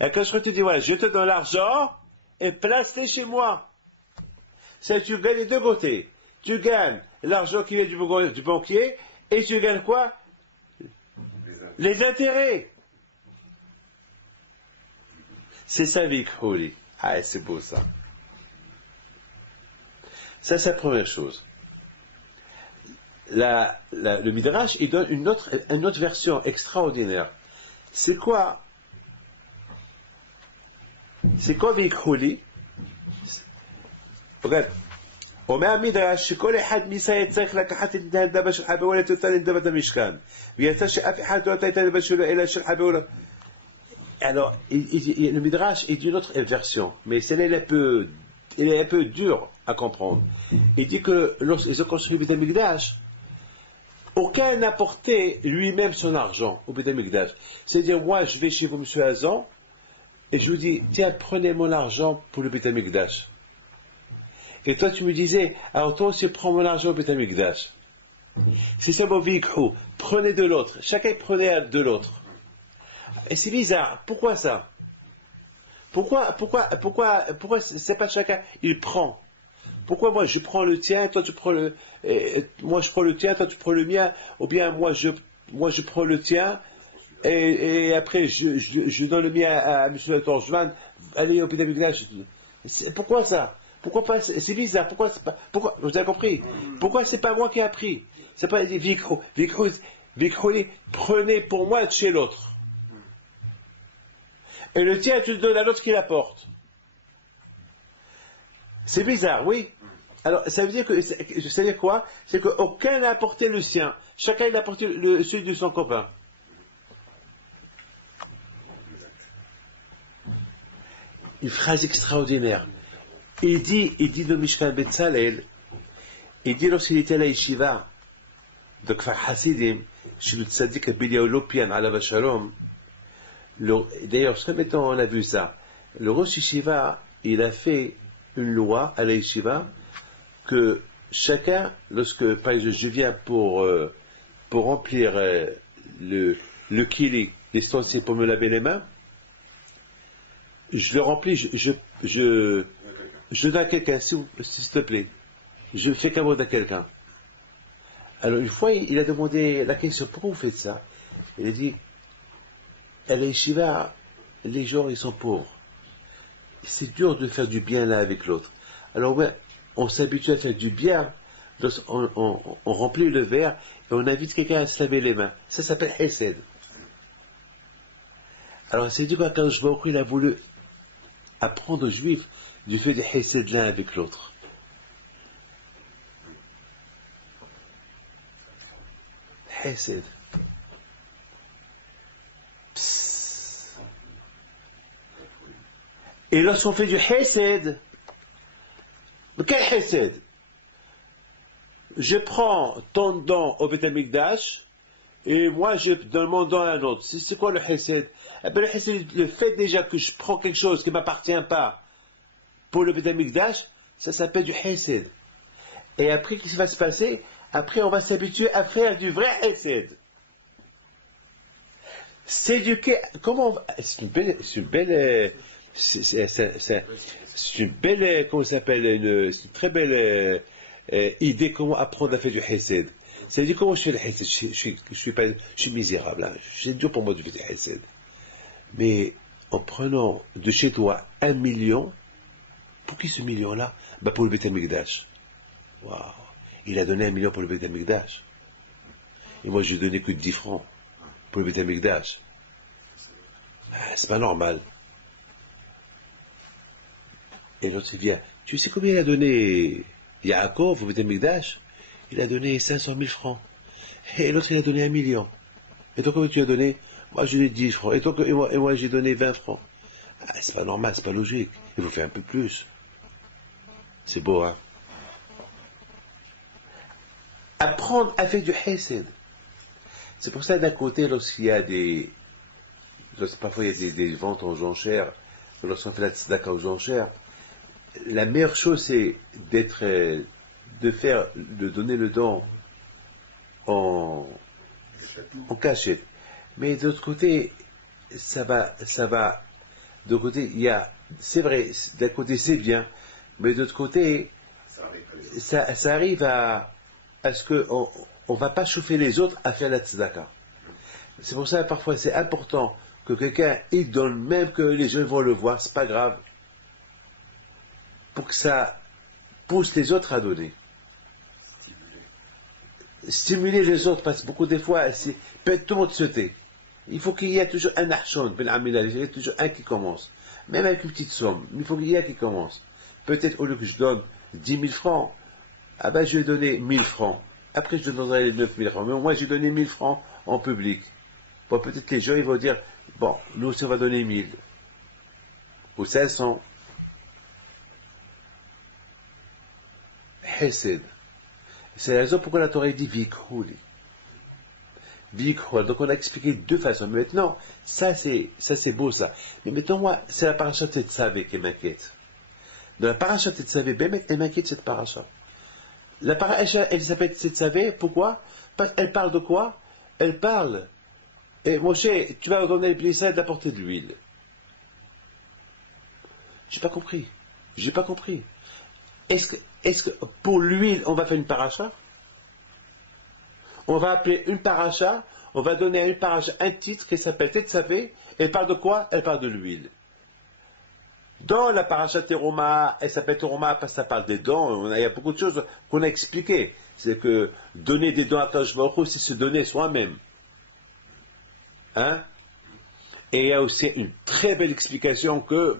Et quand je te dis voilà, je te donne l'argent et place-les chez moi. Ça, tu gagnes les deux côtés. Tu gagnes l'argent qui vient du banquier et tu gagnes quoi? Les intérêts. C'est ça, Vikhouli. Ah, c'est beau ça. Ça, c'est la première chose. Le Midrash, il donne une autre version extraordinaire. C'est quoi Vikhouli? Regarde. אומר המדרש שכל אחד מישראל צריך לקחת את הנדבה של חבר ולתת אותה לנדבת המשכן ויצא שאף אחד לא נתן את הנדבה שלו אלא של חבר. Alors, le Midrash est d'une autre version, mais celle-là elle est un peu dure à comprendre. Il dit que lorsqu'ils ont construit le Beth Amikdash, aucun n'a porté lui-même son argent au Beth Amikdash. C'est-à-dire, moi, je vais chez vous, monsieur Hazan, et je vous dis, tiens, prenez mon argent pour le Beth Amikdash. Et toi, tu me disais, alors toi aussi, prends mon argent au Beth Amikdash. C'est ça, mon vikhu. Prenez de l'autre. Chacun prenait de l'autre. Et c'est bizarre. Pourquoi ça? Pourquoi c'est pas chacun, il prend? Pourquoi moi je prends le tien, toi tu prends moi je prends le tien, toi tu prends le mien, ou bien moi je prends le tien, et après je donne le mien à M. le Torjman, allez au Pédamigdash. Pourquoi ça? Pourquoi pas? C'est bizarre. Pourquoi vous avez compris? Pourquoi c'est pas moi qui ai appris? C'est pas dit Vikhu, prenez pour moi de chez l'autre. Et le tien, tu le donnes à l'autre qui l'apporte. C'est bizarre, oui. Alors, ça veut dire quoi? C'est qu'aucun n'a apporté le sien. Chacun a apporté celui de son copain. Une phrase extraordinaire. Il dit de Mishkan Betzalel, il dit lorsqu'il était à la yeshiva de Kfar Hasidim, chez le tzaddik Biliyahu Lopian, alav shalom. D'ailleurs, très maintenant on a vu ça. Le Rosh Yeshiva, il a fait une loi à la Yeshiva que chacun, lorsque par exemple je viens pour remplir le kili, l'ustensile pour me laver les mains, je le remplis, je donne à quelqu'un, s'il te plaît. Je fais cadeau à quelqu'un. Alors une fois, il a demandé la question, pourquoi vous faites ça? Il a dit, à la yeshiva, les gens, ils sont pauvres. C'est dur de faire du bien l'un avec l'autre. Alors, ouais, on s'habitue à faire du bien. On remplit le verre et on invite quelqu'un à se laver les mains. Ça s'appelle Hesed. Alors, c'est du coup, quand je vois qu'il a voulu apprendre aux Juifs du fait du Hesed l'un avec l'autre. Hesed. Et lorsqu'on fait du Hesed, quel Hesed? Je prends ton don au Beth Amikdash et moi je donne mon don à un autre. C'est quoi le Hesed? Eh bien, le Hesed, le fait déjà que je prends quelque chose qui ne m'appartient pas pour le Beth Amikdash, ça s'appelle du Hesed. Et après, qu'est-ce qui va se passer? Après, on va s'habituer à faire du vrai Hesed. S'éduquer, c'est une belle, comment ça s'appelle, c'est une très belle idée comment apprendre à faire du Hesed. C'est-à-dire comment je fais le Hesed. Je suis misérable, hein. C'est dur pour moi de faire du Hesed. Mais en prenant de chez toi 1 million, pour qui ce million-là? Bah pour le Beth Amikdash. Waouh. Il a donné 1 million pour le Beth Amikdash. Et moi, j'ai donné que 10 francs pour le Beth Amikdash. C'est pas normal. Et l'autre vient. Tu sais combien il a donné Yaakov au Beth Amikdash? Il a donné 500 000 francs. Et l'autre, il a donné 1 million. Et toi, combien tu as donné? Moi, j'ai donné 10 francs. Et moi, j'ai donné 20 francs. C'est pas normal, c'est pas logique. Il faut faire un peu plus. C'est beau, hein? Apprendre à faire du Hesed. C'est pour ça, d'un côté, parfois il y a des ventes aux enchères, lorsqu'on fait la tzedaka aux enchères, la meilleure chose c'est de donner le don en cachette. Mais de l'autre côté, ça va, de l'autre côté, c'est vrai, d'un côté c'est bien, mais de l'autre côté, ça arrive à ce qu'on ne va pas chauffer les autres à faire la tzedaka. C'est pour ça, parfois, c'est important que quelqu'un, il donne, même que les gens vont le voir, c'est pas grave. Pour que ça pousse les autres à donner. Stimuler les autres, parce que beaucoup des fois, peut-être tout le monde se tait. Il faut qu'il y ait toujours un archon, il y a toujours un qui commence. Même avec une petite somme, il faut qu'il y ait un qui commence. Peut-être au lieu que je donne 10 000 francs, ah ben je vais donner 1000 francs. Après je donnerai les 9 000 francs. Mais au moins j'ai donné 1000 francs en public. Bon, peut-être les gens ils vont dire, bon, nous aussi on va donner 1000. Ou 500. Hesed. C'est la raison pourquoi la Torah dit Vikhouli. Vikhouli. Donc on a expliqué deux façons. Mais maintenant, ça c'est beau ça. Mais maintenant moi, c'est la paracha Tetzavé qui m'inquiète. Dans la paracha Tetzavé, elle m'inquiète cette paracha. La paracha, elle s'appelle Tetzavé, pourquoi? Parce qu'elle parle de quoi? Elle parle. Et Moshe, tu vas ordonner les Israël d'apporter de l'huile. J'ai pas compris. J'ai pas compris. Est-ce que pour l'huile, on va faire une paracha? On va appeler une paracha, on va donner à une paracha un titre qui s'appelle Tetzavé. Elle parle de quoi? Elle parle de l'huile. Dans la paracha Teruma, elle s'appelle Teruma parce que ça parle des dons. Il y a beaucoup de choses qu'on a expliquées. C'est que donner des dons à Kadosh Baruch Hu, c'est se donner soi-même. Hein? Et il y a aussi une très belle explication que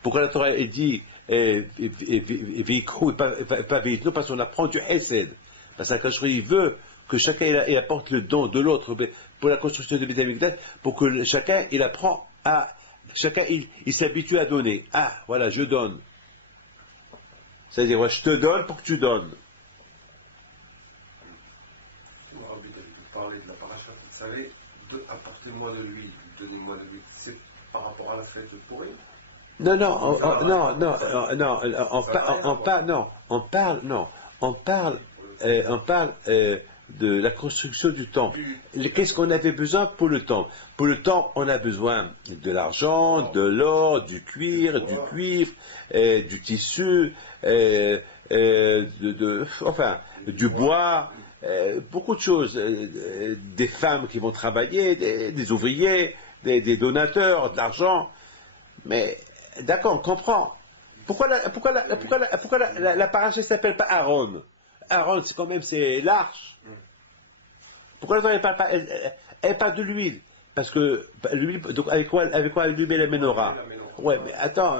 pourquoi la Torah dit Vikhu pas Vikhu, parce qu'on apprend du Hesed. Parce que Kadosh Baruch Hu, il veut que chacun il apporte le don de l'autre pour la construction de Beit HaMikdash, pour que chacun il apprend à chacun il s'habitue à donner. Ah, voilà, je donne. C'est-à-dire, ouais, je te donne pour que tu donnes. Vous parlez de la paracha, vous savez, apportez-moi de l'huile, donnez-moi de l'huile. C'est par rapport à la fête de Pourri? Non, on parle de la construction du temple. Qu'est-ce qu'on avait besoin pour le temple? Pour le temple, on a besoin de l'argent, de l'or, du cuir, du cuivre, du tissu, enfin, du bois, beaucoup de choses. Des femmes qui vont travailler, des ouvriers, des donateurs, de l'argent. Mais d'accord, on comprend. Pourquoi la paracha ne s'appelle pas Aaron? Aaron, c'est quand même c'est l'arche. Pourquoi elle parle pas? Elle parle de l'huile. Parce que l'huile, donc avec quoi allumer la menorah? Ouais, mais attends,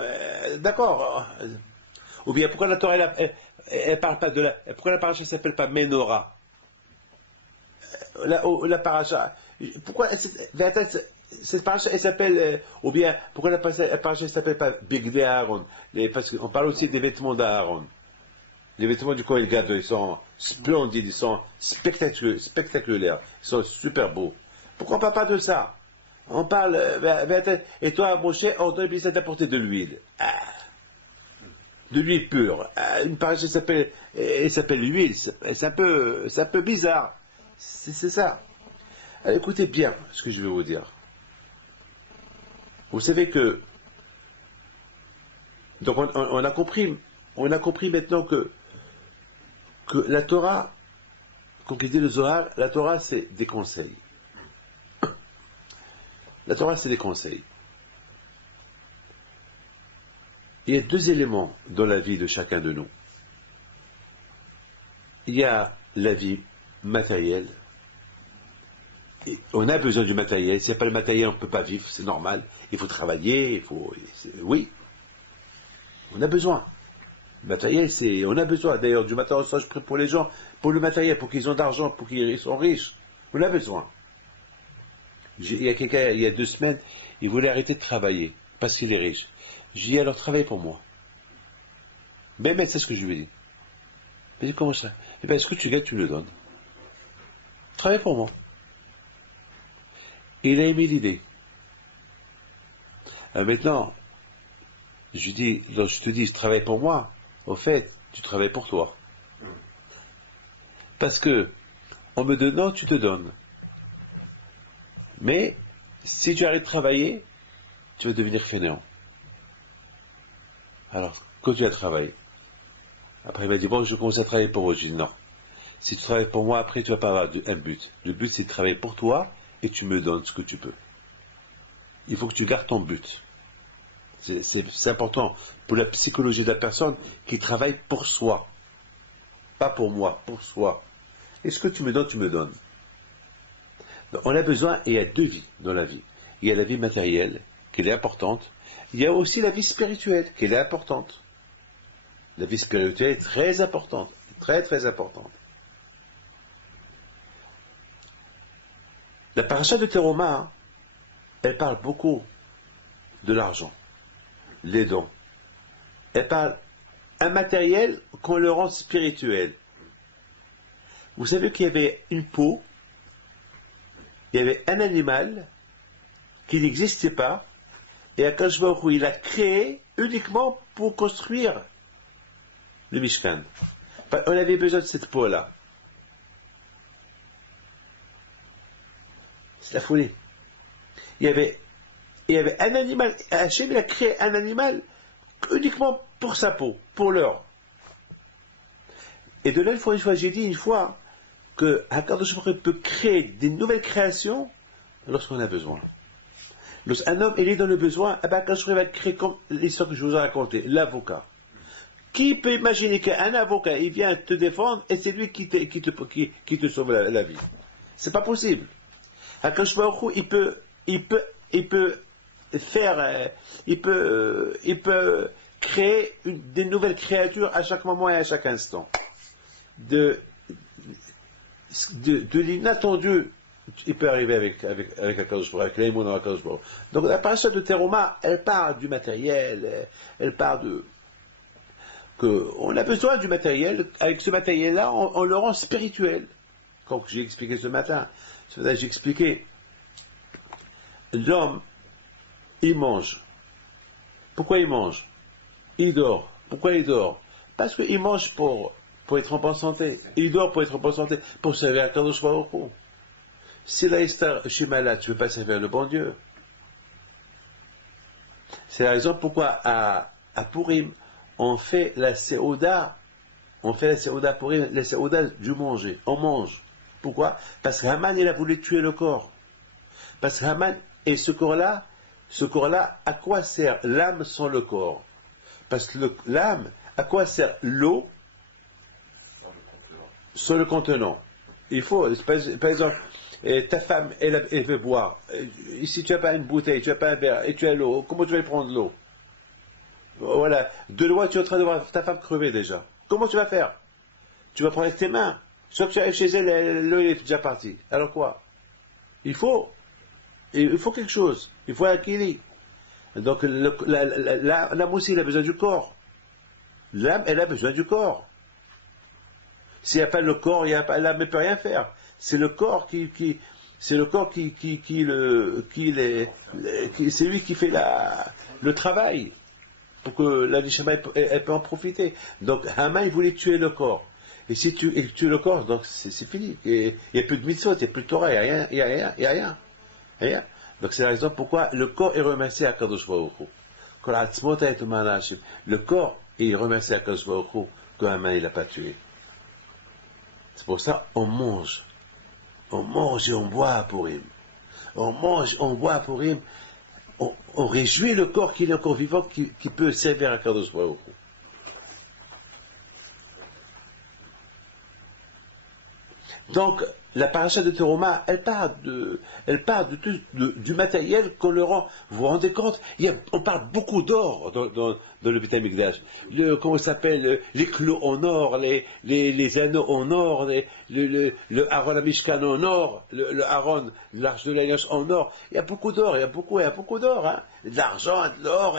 d'accord. Ou bien pourquoi la Torah elle parle pas de la. Pourquoi la paracha ne s'appelle pas menorah? La paracha. Pourquoi cette paracha elle s'appelle. Ou bien pourquoi la paracha ne s'appelle pas Bigdei Aaron? Parce qu'on parle aussi des vêtements d'Aaron. Les vêtements du Kohen Gadol, ils sont splendides, ils sont spectaculaires, ils sont super beaux. Pourquoi on ne parle pas de ça? On parle, et toi, Moshe, on doit d'apporter de l'huile. Ah, de l'huile pure. Ah, une paracha s'appelle l'huile, c'est un peu bizarre. C'est ça. Alors, écoutez bien ce que je vais vous dire. Vous savez que, donc on a compris maintenant que la Torah, comme dit le Zohar, la Torah c'est des conseils. La Torah c'est des conseils. Il y a deux éléments dans la vie de chacun de nous. Il y a la vie matérielle. Et on a besoin du matériel. S'il n'y a pas le matériel, on ne peut pas vivre, c'est normal. Il faut travailler, oui. On a besoin. Le matériel, on a besoin. D'ailleurs, du matin au soir, je prie pour les gens, pour le matériel, pour qu'ils ont d'argent, pour qu'ils soient riches. On a besoin. Il y a quelqu'un, il y a 2 semaines, il voulait arrêter de travailler, parce qu'il est riche. J'ai dit, alors travaille pour moi. Mais c'est ce que je lui ai dit. Il dit, comment ça? Eh bien, ce que tu gagnes, tu me le donnes. Travaille pour moi. Et il a aimé l'idée. Maintenant, je lui dis, lorsque je te dis, je travaille pour moi, au fait, tu travailles pour toi. Parce que, en me donnant, tu te donnes. Mais, si tu arrêtes de travailler, tu vas devenir fainéant. Alors, continue à travailler. Après, il m'a dit, bon, je commence à travailler pour vous. Je dis, non. Si tu travailles pour moi, après, tu vas pas avoir un but. Le but, c'est de travailler pour toi, et tu me donnes ce que tu peux. il faut que tu gardes ton but. C'est important pour la psychologie de la personne qui travaille pour soi. Pas pour moi, pour soi. Et ce que tu me donnes, tu me donnes. Donc, on a besoin, et il y a deux vies dans la vie. Il y a la vie matérielle, qui est importante. Il y a aussi la vie spirituelle, qui est importante. La vie spirituelle est très importante, très très importante. La paracha de Teruma, elle parle beaucoup de l'argent, les dons. Elle parle un matériel qu'on le rend spirituel. Vous savez qu'il y avait une peau, il y avait un animal qui n'existait pas, et Akadosh Baruch Hu, il a créé uniquement pour construire le Mishkan. On avait besoin de cette peau-là. C'est la folie. Il y avait un animal, Hachem, il a créé un animal uniquement pour sa peau, pour l'or. Et de là, j'ai dit une fois que Akadosh Baruch Hu peut créer des nouvelles créations lorsqu'on a besoin. Lorsqu'un homme il est dans le besoin, Akadosh Baruch Hu va créer comme l'histoire que je vous ai racontée, l'avocat. Qui peut imaginer qu'un avocat, il vient te défendre et c'est lui qui te sauve la vie? C'est pas possible. Akadosh Baruch Hu, il peut créer des nouvelles créatures à chaque moment et à chaque instant. De l'inattendu, il peut arriver avec Akadosh Baruch Hu, avec l'aïmoun Akadosh Baruch Hu. Donc la paracha de Teruma, elle parle du matériel, elle parle on a besoin du matériel, avec ce matériel-là, on le rend spirituel. Comme j'ai expliqué ce matin, j'ai expliqué, l'homme, il mange. Pourquoi il mange? Il dort. Pourquoi il dort? Parce qu'il mange pour être en bonne santé. Il dort pour être en bonne santé, pour servir à Kadosh Baruch Hu. Si la Esther Shemala, tu ne veux pas servir le bon Dieu. C'est la raison pourquoi à Purim, on fait la Séouda Purim, la Séouda du manger. On mange. Pourquoi? Parce que Haman, il a voulu tuer le corps. Parce que Haman, et ce corps-là, à quoi sert l'âme sans le corps? Parce que l'âme, à quoi sert l'eau sans le contenant? Il faut, par exemple, ta femme, elle veut boire. Si tu n'as pas une bouteille, tu n'as pas un verre, et tu as l'eau, comment tu vas prendre l'eau? Voilà, de loin, tu es en train de voir ta femme crever déjà. Comment tu vas faire? Tu vas prendre avec tes mains. Soit que tu arrives chez elle, l'eau est déjà parti. Alors quoi? Il faut quelque chose. Il faut un kili. Donc l'âme aussi, elle a besoin du corps. L'âme, elle a besoin du corps. S'il n'y a pas le corps, l'âme ne peut rien faire. C'est le corps c'est lui qui fait le travail pour que la neshama elle peut en profiter. Donc Haman, il voulait tuer le corps. Et si tu tues le corps, donc c'est fini. Il n'y a plus de mitzvot, il n'y a plus de Torah, il n'y a rien. Donc c'est la raison pourquoi le corps est remercié à Kadosh Baruch Hu. Le corps est remercié à Kadosh Baruch Hu que Haman il n'a pas tué. C'est pour ça on mange et on boit à Purim. On mange, on boit à Purim. On réjouit le corps qu'il est encore vivant, qui peut servir à Kadosh Baruch Hu. Donc, la paracha de Teruma, elle parle du matériel qu'on le rend. Vous vous rendez compte? On parle beaucoup d'or dans le Beit HaMikdash. Comment ça s'appelle? Les clous en or, les anneaux en or, le Aaron Mishkan en or, le Aaron, l'arche de l'alliance en or. Il y a beaucoup d'or, il y a beaucoup d'or, hein. De l'argent, de l'or,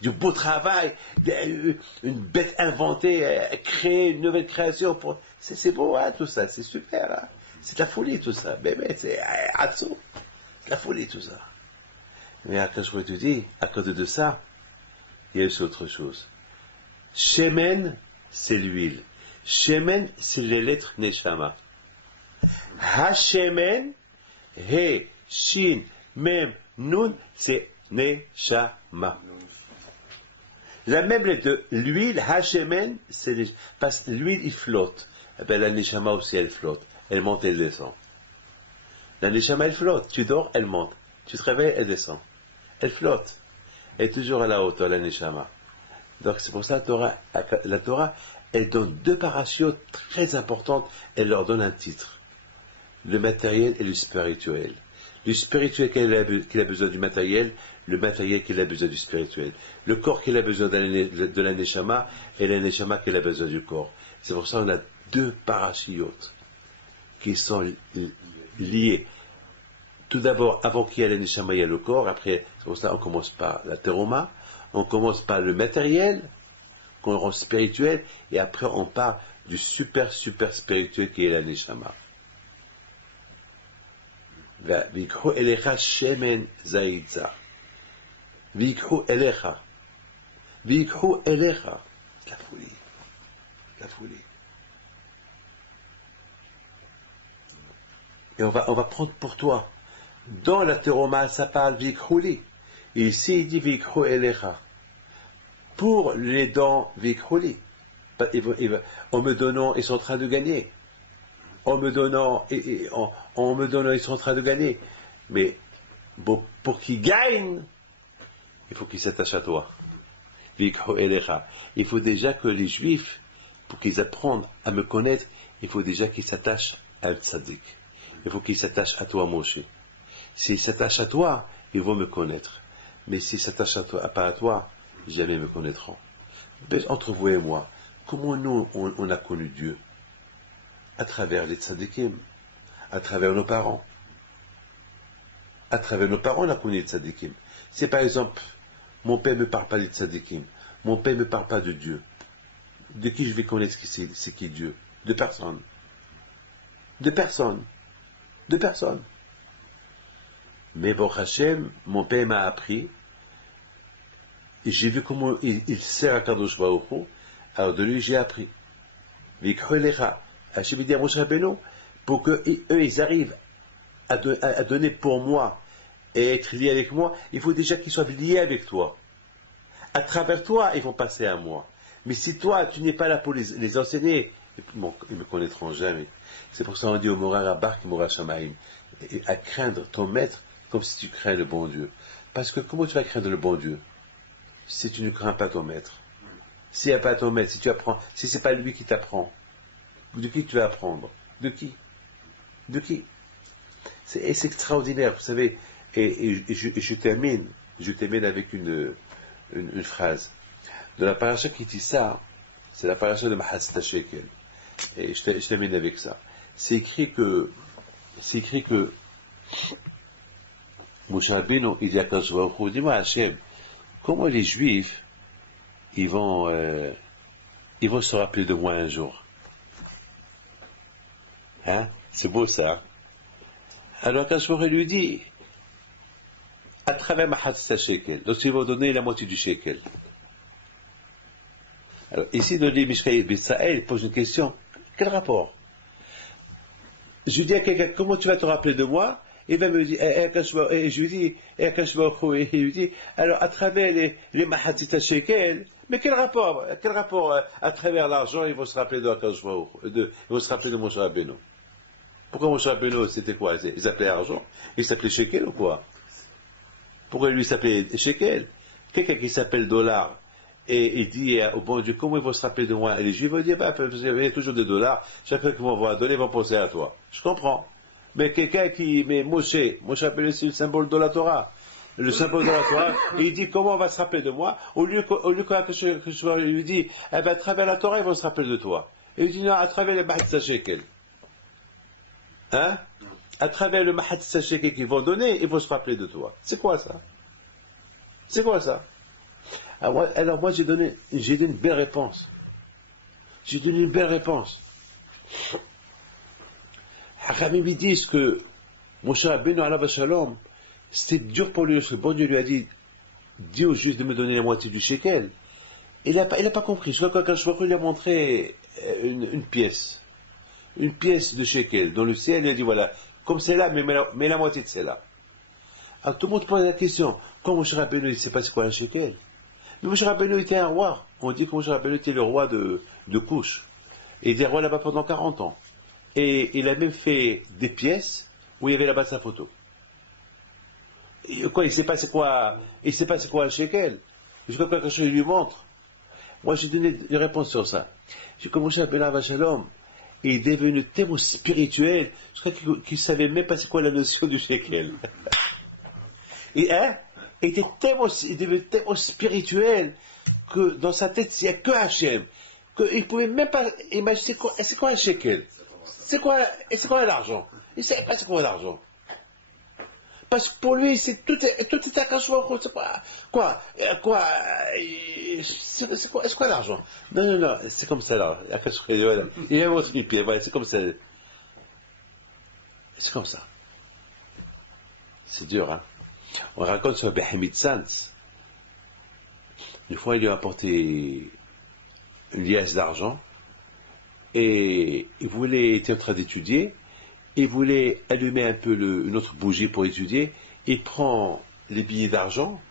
du beau travail, une bête inventée, créer une nouvelle création. C'est beau, hein, tout ça, c'est super, hein. C'est de la folie, tout ça. Mais c'est la folie, tout ça. Mais quand je te dis, à cause de ça, il y a aussi autre chose. Shemen, c'est l'huile. Shemen, c'est les lettres Neshama. Ha-Shemen, He, Shin, Mem, Nun, c'est Neshama. La même lettre de l'huile, Ha-Shemen, c'est parce que l'huile, il flotte. Eh bien, la Neshama aussi, elle flotte. Elle monte, elle descend. La Neshama, elle flotte. Tu dors, elle monte. Tu te réveilles, elle descend. Elle flotte. Elle est toujours à la hauteur, la Neshama. Donc c'est pour ça que la Torah, elle donne deux parachutes très importantes, elle leur donne un titre. Le matériel et le spirituel. Le spirituel qu'il a besoin du matériel, le matériel qu'il a besoin du spirituel. Le corps qu'il a besoin de la Neshama, et la Neshama qu'il a besoin du corps. C'est pour ça qu'on a deux parachutes qui sont liés. Tout d'abord, avant qu'il y ait la Neshama, il y a le corps. Après, c'est pour ça qu'on commence par la teroma, on commence par le matériel, qu'on rend spirituel, et après on part du super spirituel qui est la Neshama. ויקחו אליך שמן זית זך. ויקחו אליך. ויקחו אליך. La folie. La folie. Et on va prendre pour toi. Dans la teroma, ça parle vikhouli. Et ici, il dit vikho elecha. Pour les dents vikhouli. En me donnant, ils sont en train de gagner. En me donnant, ils sont en train de gagner. Mais pour qu'ils gagnent, il faut qu'ils s'attachent à toi. Vikho elecha. Il faut déjà que les Juifs, pour qu'ils apprennent à me connaître, il faut déjà qu'ils s'attachent à un tzaddik. Il faut qu'ils s'attachent à toi, Moshe. S'ils s'attachent à toi, ils vont me connaître. Mais s'ils s'attachent pas à toi, jamais me connaîtront. Entre vous et moi, comment nous, on a connu Dieu? À travers les tzadikim, à travers nos parents. À travers nos parents, on a connu les tzadikim. C'est par exemple, mon père ne me parle pas des tzadikim. Mon père ne me parle pas de Dieu. De qui je vais connaître c'est qui Dieu? De personne. De personne. De personne. Mais bon, Hachem, mon père m'a appris, et j'ai vu comment il sert à Kadosh Baruch Hu, alors de lui j'ai appris. Hachem dit à Moshe Rabbeinu, pour qu'eux ils arrivent à donner pour moi et être liés avec moi, il faut déjà qu'ils soient liés avec toi. À travers toi, ils vont passer à moi. Mais si toi, tu n'es pas là pour les enseigner, ils ne me connaîtront jamais. C'est pour ça qu'on dit au Mora Rabar qui Mora Shamaim, à craindre ton maître comme si tu crains le bon Dieu. Parce que comment tu vas craindre le bon Dieu si tu ne crains pas ton maître? S'il n'y a pas ton maître, si tu apprends, si ce n'est pas lui qui t'apprend, de qui tu vas apprendre? De qui? De qui? C'est extraordinaire, vous savez. Et je termine avec une phrase. De la paracha qui dit ça, c'est la paracha de Mahatzit Shekel. Et je termine avec ça. C'est écrit que Moshe Rabbeinu, il dit à Kadosh Baruch Hu, dis-moi Hachem, comment les Juifs, ils vont se rappeler de moi un jour? Hein? C'est beau ça. Alors Kadosh Baruch Hu lui dit, à travers Mahatzit Shekel, donc ils vont donner la moitié du shekel. Alors ici, dans les Mishraï B'Israël, il pose une question. Quel rapport? Je dis à quelqu'un, comment tu vas te rappeler de moi? Il va me dire, et je lui dis, il lui dit, alors à travers les Mahatzit Shekel, mais quel rapport à travers l'argent, ils vont se rappeler de Akash Baruch Hu, ils vont se rappeler de Moshe Rabbeinu. Pourquoi Moshe Rabbeinu, c'était quoi? Il s'appelait argent? Il s'appelait shekel ou quoi? Pourquoi lui s'appelait shekel? Quelqu'un qui s'appelle dollar, et il dit au bon Dieu, comment ils vont se rappeler de moi? Et les Juifs vont dire, il y a toujours des dollars, chaque fois qu'ils vont voir donner, ils vont penser à toi. Je comprends. Mais quelqu'un mais Moshe Rabbeinu, c'est le symbole de la Torah. Le symbole de la Torah, et il dit, comment on va se rappeler de moi? Au lieu que je lui dis, à travers la Torah, ils vont se rappeler de toi. Et il dit, non, à travers les Mahatzit Shekel. Hein? À travers le Mahatzit Shekel qu'ils vont donner, ils vont se rappeler de toi. C'est quoi ça? C'est quoi ça? Alors moi j'ai donné une belle réponse. J'ai donné une belle réponse. Hachamim disent que Moshe Rabbeinu alav shalom, c'était dur pour lui, parce que bon Dieu lui a dit, dis aux Juifs de me donner la moitié du shekel. Il n'a pas compris. Je crois que quand il lui a montré une pièce de shekel dans le ciel, il a dit voilà, comme c'est là, mais mets la moitié de celle-là. Alors tout le monde pose la question, quand Moshe Rabbeinu, il ne sait pas c'est quoi un shekel? Mais Moshe Rabbeinu était un roi. On dit que Moshe Rabbeinu était le roi de Couche. Et il était roi là-bas pendant 40 ans. Et il a même fait des pièces où il y avait là-bas sa photo. Quoi, il sait pas c'est quoi, il sait pas c'est quoi un shekel. Jusqu'à quelque chose lui montre. Moi, j'ai donné une réponse sur ça. J'ai commencé à appeler Abba Shalom. Il est devenu tellement spirituel, je crois qu'il savait même pas c'est quoi la notion du shekel. Et, hein, il était tellement, il devenu tellement spirituel que dans sa tête, il n'y a que Hachem. Qu'il ne pouvait même pas imaginer c'est quoi un shekel. C'est quoi l'argent. Il ne savait pas c'est quoi l'argent. Parce que pour lui, tout est à cachot. C'est quoi l'argent? Non, c'est comme ça là. Il y a votre pied, voilà, c'est comme ça. C'est comme ça. C'est dur, hein. On raconte sur Behamid Sans. Une fois, il lui a apporté une liasse d'argent et il était en train d'étudier. Il voulait allumer un peu une autre bougie pour étudier. Il prend les billets d'argent,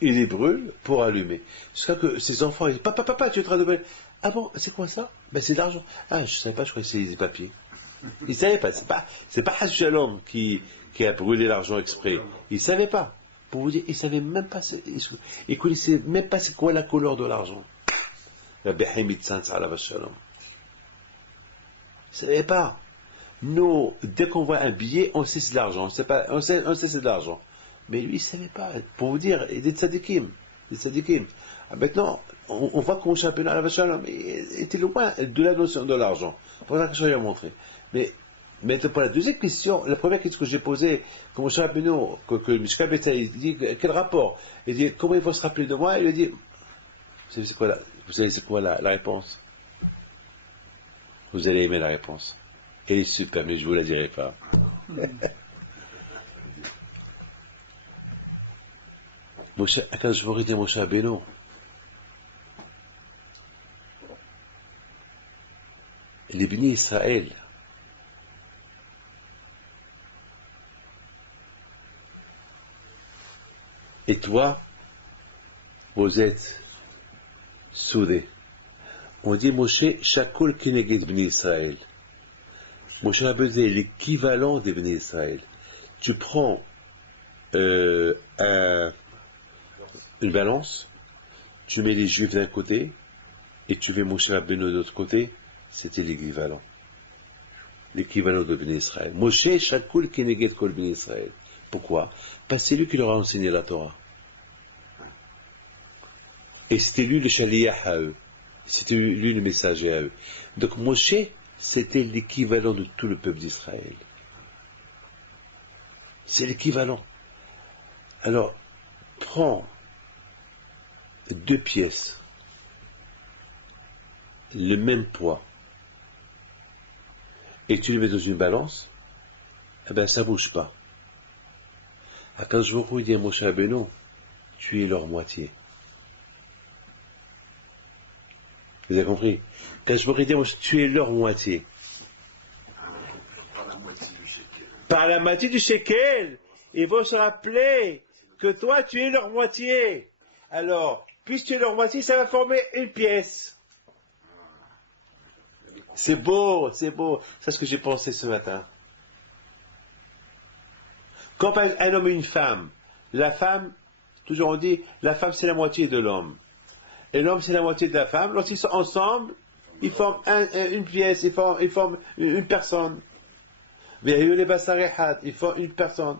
il les brûle pour allumer. Jusqu'à que ses enfants disent Papa, tu es en train de brûler. Ah bon, c'est quoi ça? Ben c'est de l'argent. Ah, je ne savais pas, je croyais que c'était des papiers. Il ne savait pas. C'est pas Hashem Shalom qui a brûlé l'argent exprès. Il ne savait pas. Pour vous dire, il ne savait même pas. Il connaissait même pas c'est quoi la couleur de l'argent. La Behamid Sans Alav Shalom. Il ne savait pas. Nous, dès qu'on voit un billet, on sait c'est de l'argent. On sait c'est de l'argent. Mais lui, il ne savait pas. Pour vous dire, il est tzadikim. Ah, maintenant, on voit qu'on champion à la Shalom. Il était loin de la notion de l'argent. Pour ça que je vais montrer. Mais pour la deuxième question, la première question que j'ai posée, comme champion, que Mishka Beta, il dit, quel rapport? Il dit, comment il faut se rappeler de moi? Il dit, vous savez c'est quoi la réponse? Vous allez aimer la réponse. Elle est super, mais je ne vous la dirai pas. Quand je vous dis Moshe Rabbeinu, les bénis Israël, et toi, vous êtes soudés. On dit Moshe Shakol Keneged Bnei Israël. Moshe Rabbeinu est l'équivalent des Bnei Israël. Tu prends une balance, tu mets les Juifs d'un côté, et tu mets Moshe Rabbeinu de l'autre côté, c'était l'équivalent. L'équivalent de Bnei Israël. Moshe Shakul Keneged Kol Bnei Israël. Pourquoi? Parce que c'est lui qui leur a enseigné la Torah. Et c'était lui le shaliach à eux. C'était lui le messager à eux. Donc Moshe, c'était l'équivalent de tout le peuple d'Israël. C'est l'équivalent. Alors, prends 2 pièces, le même poids, et tu les mets dans une balance, eh bien, ça ne bouge pas. Quand je vous dis à Moshe Rabbeinu, tu es leur moitié. Vous avez compris? Quand je vous dis, tu es leur moitié. Par la moitié du shekel, il faut se rappeler que toi, tu es leur moitié. Alors, puisque tu es leur moitié, ça va former une pièce. C'est beau. C'est ce que j'ai pensé ce matin. Quand un homme et une femme, la femme, toujours on dit, la femme c'est la moitié de l'homme. Et l'homme c'est la moitié de la femme. Lorsqu'ils sont ensemble, ils forment une pièce, ils forment une personne. Ils forment une personne.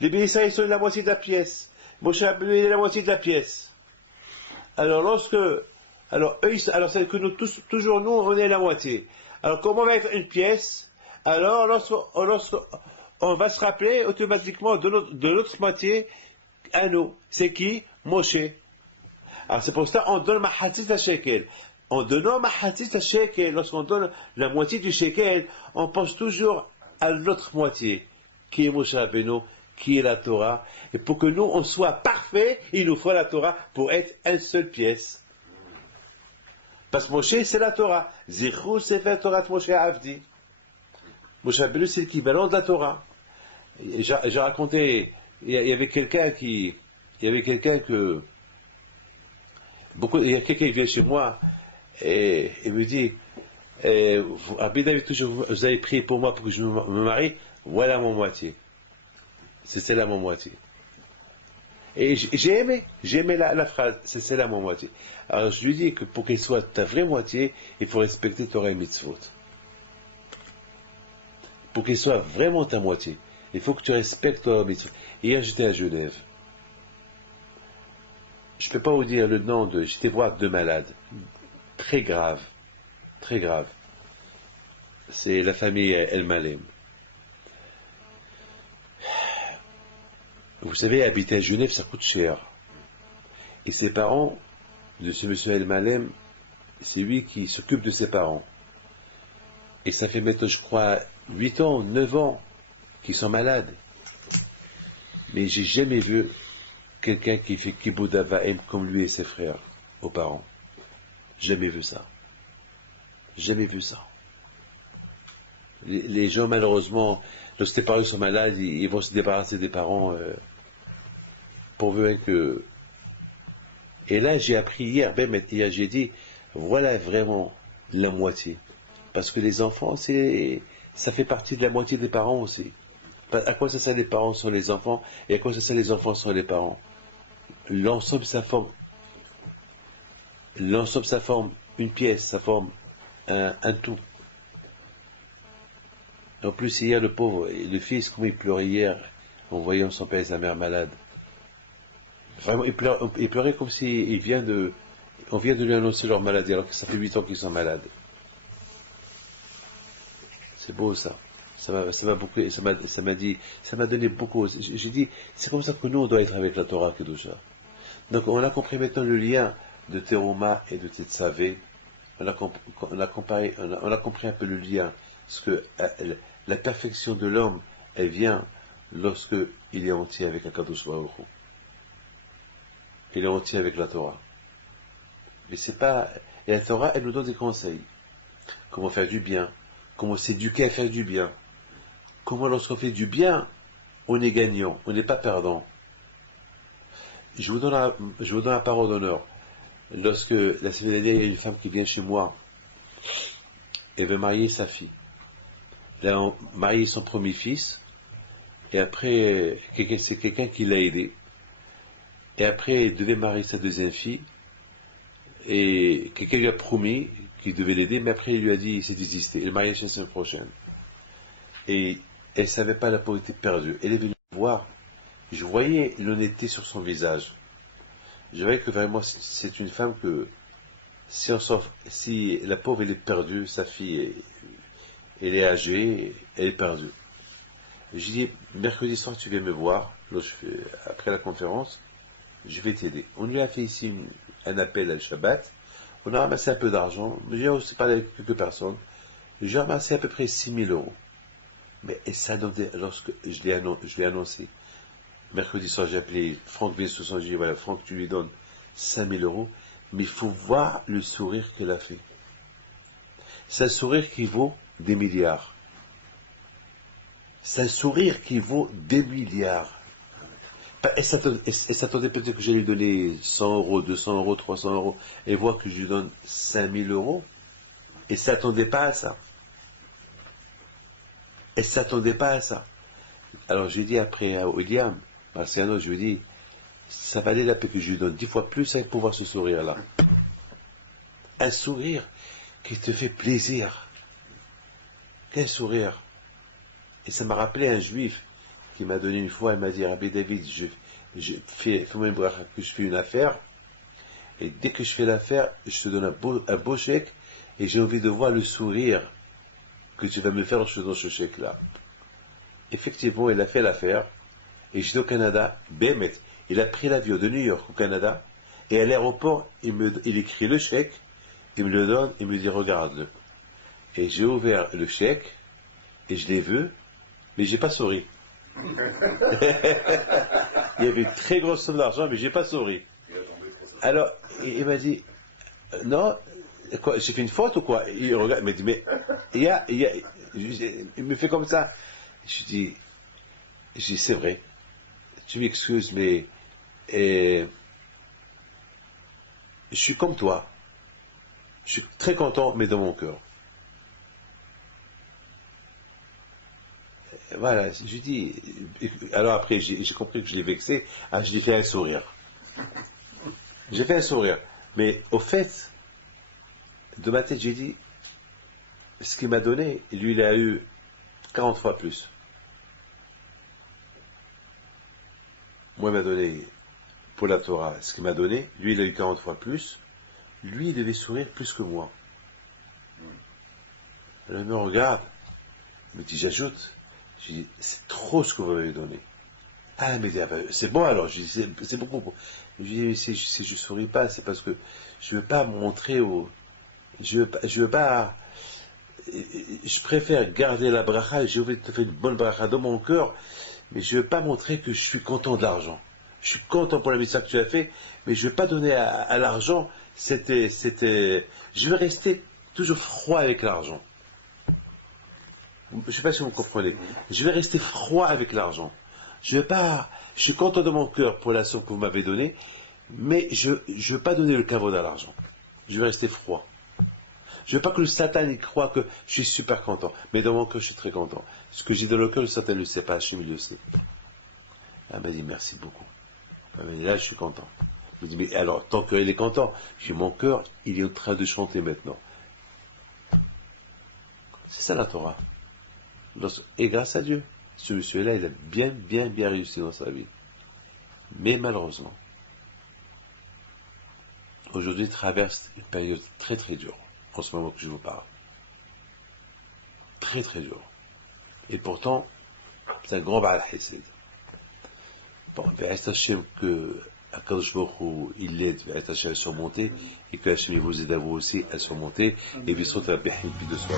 Les bénissants, ils sont la moitié de la pièce. Moshe Rabbeinu est la moitié de la pièce. Alors c'est que nous tous, toujours nous, on est la moitié. Alors comment va être une pièce? Alors lorsqu'on va se rappeler automatiquement de l'autre moitié à nous. C'est qui? Moshe. Alors c'est pour ça qu'on donne Mahatzit à shekel. En donnant Mahatzit à shekel, lorsqu'on donne la moitié du shekel, on pense toujours à l'autre moitié, qui est Moshe Rabbeinu, qui est la Torah. Et pour que nous, on soit parfaits, il nous faut la Torah pour être une seule pièce. Parce que Moshe, c'est la Torah. Zichru Sefer Torah Moshe Avdi. Moshe Rabbeinu, c'est l'équivalent de la Torah. J'ai raconté, il y avait quelqu'un qui vient chez moi et il me dit, Rabbi David, vous avez prié pour moi pour que je me marie, voilà mon moitié. C'est là mon moitié. Et j'ai aimé la phrase, c'est là mon moitié. Alors je lui dis que pour qu'elle soit ta vraie moitié, il faut respecter Torah et Mitzvot. Pour qu'elle soit vraiment ta moitié, il faut que tu respectes Torah et Mitzvot. Hier j'étais à Genève. Je ne peux pas vous dire le nom de... J'étais voir 2 malades. Très graves. Très graves. C'est la famille El Malem. Vous savez, habiter à Genève, ça coûte cher. Et ses parents, de ce monsieur El Malem, c'est lui qui s'occupe de ses parents. Et ça fait maintenant, je crois, 8 ans, 9 ans qu'ils sont malades. Mais j'ai jamais vu quelqu'un qui fait Kibbout Avaim comme lui et ses frères, aux parents. Jamais vu ça. Jamais vu ça. Les gens, malheureusement, lorsque les parents sont malades, ils vont se débarrasser des parents pourvu que... Et là, j'ai appris hier, même hier, j'ai dit, voilà vraiment la moitié. Parce que les enfants, ça fait partie de la moitié des parents aussi. À quoi ça sert les parents sont les enfants, et à quoi ça sert les enfants sont les parents? L'ensemble, ça forme une pièce, ça forme un tout. En plus, hier, le pauvre, le fils, comment il pleurait hier, en voyant son père et sa mère malades. Vraiment, il pleurait comme si on vient de lui annoncer leur maladie, alors que ça fait 8 ans qu'ils sont malades. C'est beau ça. Ça m'a donné beaucoup. J'ai dit, c'est comme ça que nous, on doit être avec la Torah Kedusha. Donc, on a compris maintenant le lien de Teruma et de Tetzavé. On a compris un peu le lien. Parce que la perfection de l'homme, elle vient lorsque il est entier avec Akadosh Baruch Hu. Il est entier avec la Torah. Mais c'est pas... Et la Torah, elle nous donne des conseils. Comment faire du bien. Comment s'éduquer à faire du bien. Comment lorsqu'on fait du bien, on est gagnant, on n'est pas perdant. Je vous donne la parole d'honneur. Lorsque la semaine dernière, il y a une femme qui vient chez moi, elle veut marier sa fille. Elle a marié son premier fils, et après, c'est quelqu'un qui l'a aidé. Et après, elle devait marier sa deuxième fille, et quelqu'un lui a promis qu'il devait l'aider, mais après, il lui a dit, il s'est désisté. Le mariage, c'est la semaine prochaine. Et elle ne savait pas, la peau était perdue. Elle est venue me voir. Je voyais l'honnêteté sur son visage. Je voyais que vraiment, c'est une femme que, si la pauvre, elle est perdue, sa fille, elle est âgée, elle est perdue. Je dis, mercredi soir, tu viens me voir, après la conférence, je vais t'aider. On lui a fait ici un appel à le Shabbat. On a ramassé un peu d'argent. J'ai aussi parlé avec quelques personnes. J'ai ramassé à peu près 6 000 euros. Mais et ça, lorsque je l'ai annoncé, mercredi soir, j'ai appelé Franck V60, j'ai dit, voilà, Franck, tu lui donnes 5 000 euros, mais il faut voir le sourire qu'elle a fait. C'est un sourire qui vaut des milliards. C'est un sourire qui vaut des milliards. Elle s'attendait peut-être que j'allais lui donner 100 euros, 200 euros, 300 euros, et voir que je lui donne 5 000 euros. Elle ne s'attendait pas à ça. Elle ne s'attendait pas à ça. Alors j'ai dit après à William, Marciano, je lui ai dit, ça valait la peine que je lui donne 10 fois plus avec pour voir ce sourire-là. Un sourire qui te fait plaisir. Quel sourire. Et ça m'a rappelé un juif qui m'a donné une fois, il m'a dit, Rabbi David, fais-moi une bracha que je fais une affaire, et dès que je fais l'affaire, je te donne un beau chèque, et j'ai envie de voir le sourire que tu vas me faire dans ce chèque-là. Effectivement, il a fait l'affaire, et j'étais au Canada, Bémet, il a pris l'avion de New York au Canada, et à l'aéroport, il écrit le chèque, il me le donne, il me dit, regarde-le. Et j'ai ouvert le chèque, et je l'ai vu, mais j'ai pas souri. Il y avait une très grosse somme d'argent, mais j'ai pas souri. Alors, il m'a dit, non, quoi, j'ai fait une faute ou quoi? Il regarde, il m'a dit, mais, il me fait comme ça. Je dis, c'est vrai, tu m'excuses, mais, je suis comme toi. Je suis très content, mais dans mon cœur. voilà, je lui dis, alors après j'ai compris que je l'ai vexé, ah, je lui ai fait un sourire. J'ai fait un sourire. Mais au fait, de ma tête, j'ai dit, ce qu'il m'a donné, lui il a eu 40 fois plus. Moi il m'a donné, pour la Torah, ce qu'il m'a donné, lui il a eu 40 fois plus. Lui il devait sourire plus que moi. Alors il me regarde, il me dit, j'ajoute. Je dis, c'est trop ce que vous m'avez donné. Ah, mais c'est bon alors, je dis, c'est beaucoup. Je dis, si je souris pas, c'est parce que je veux pas montrer au. Je veux pas. Je préfère garder la bracha, j'ai envie de te faire une bonne bracha dans mon cœur, mais je veux pas montrer que je suis content de l'argent. Je suis content pour la mission que tu as fait, mais je veux pas donner à l'argent, je veux rester toujours froid avec l'argent. Je sais pas si vous comprenez. Je vais rester froid avec l'argent. Je suis content de mon cœur pour la somme que vous m'avez donnée, mais je veux pas donner le kavod à l'argent. Je vais rester froid. Je veux pas que le Satan il croit que je suis super content, mais dans mon cœur je suis très content. Ce que j'ai dans le cœur, le Satan ne le sait pas, Hachem le sait. Elle m'a dit merci beaucoup. Mais là je suis content. Je me dis mais alors tant qu'il est content, mon cœur il est en train de chanter maintenant. C'est ça la Torah. Et grâce à Dieu, ce monsieur-là, il a bien réussi dans sa vie. Mais malheureusement, aujourd'hui, il traverse une période très dure, en ce moment que je vous parle. Très dure. Et pourtant, c'est un grand Baal Hesed. Bon, Ve'est Hashem que Akadosh Baruch Hu, il l'aide, Ve'est Hashem à surmonter, et que Hashem vous aide à vous aussi à surmonter, et Vissot à Behim de soi.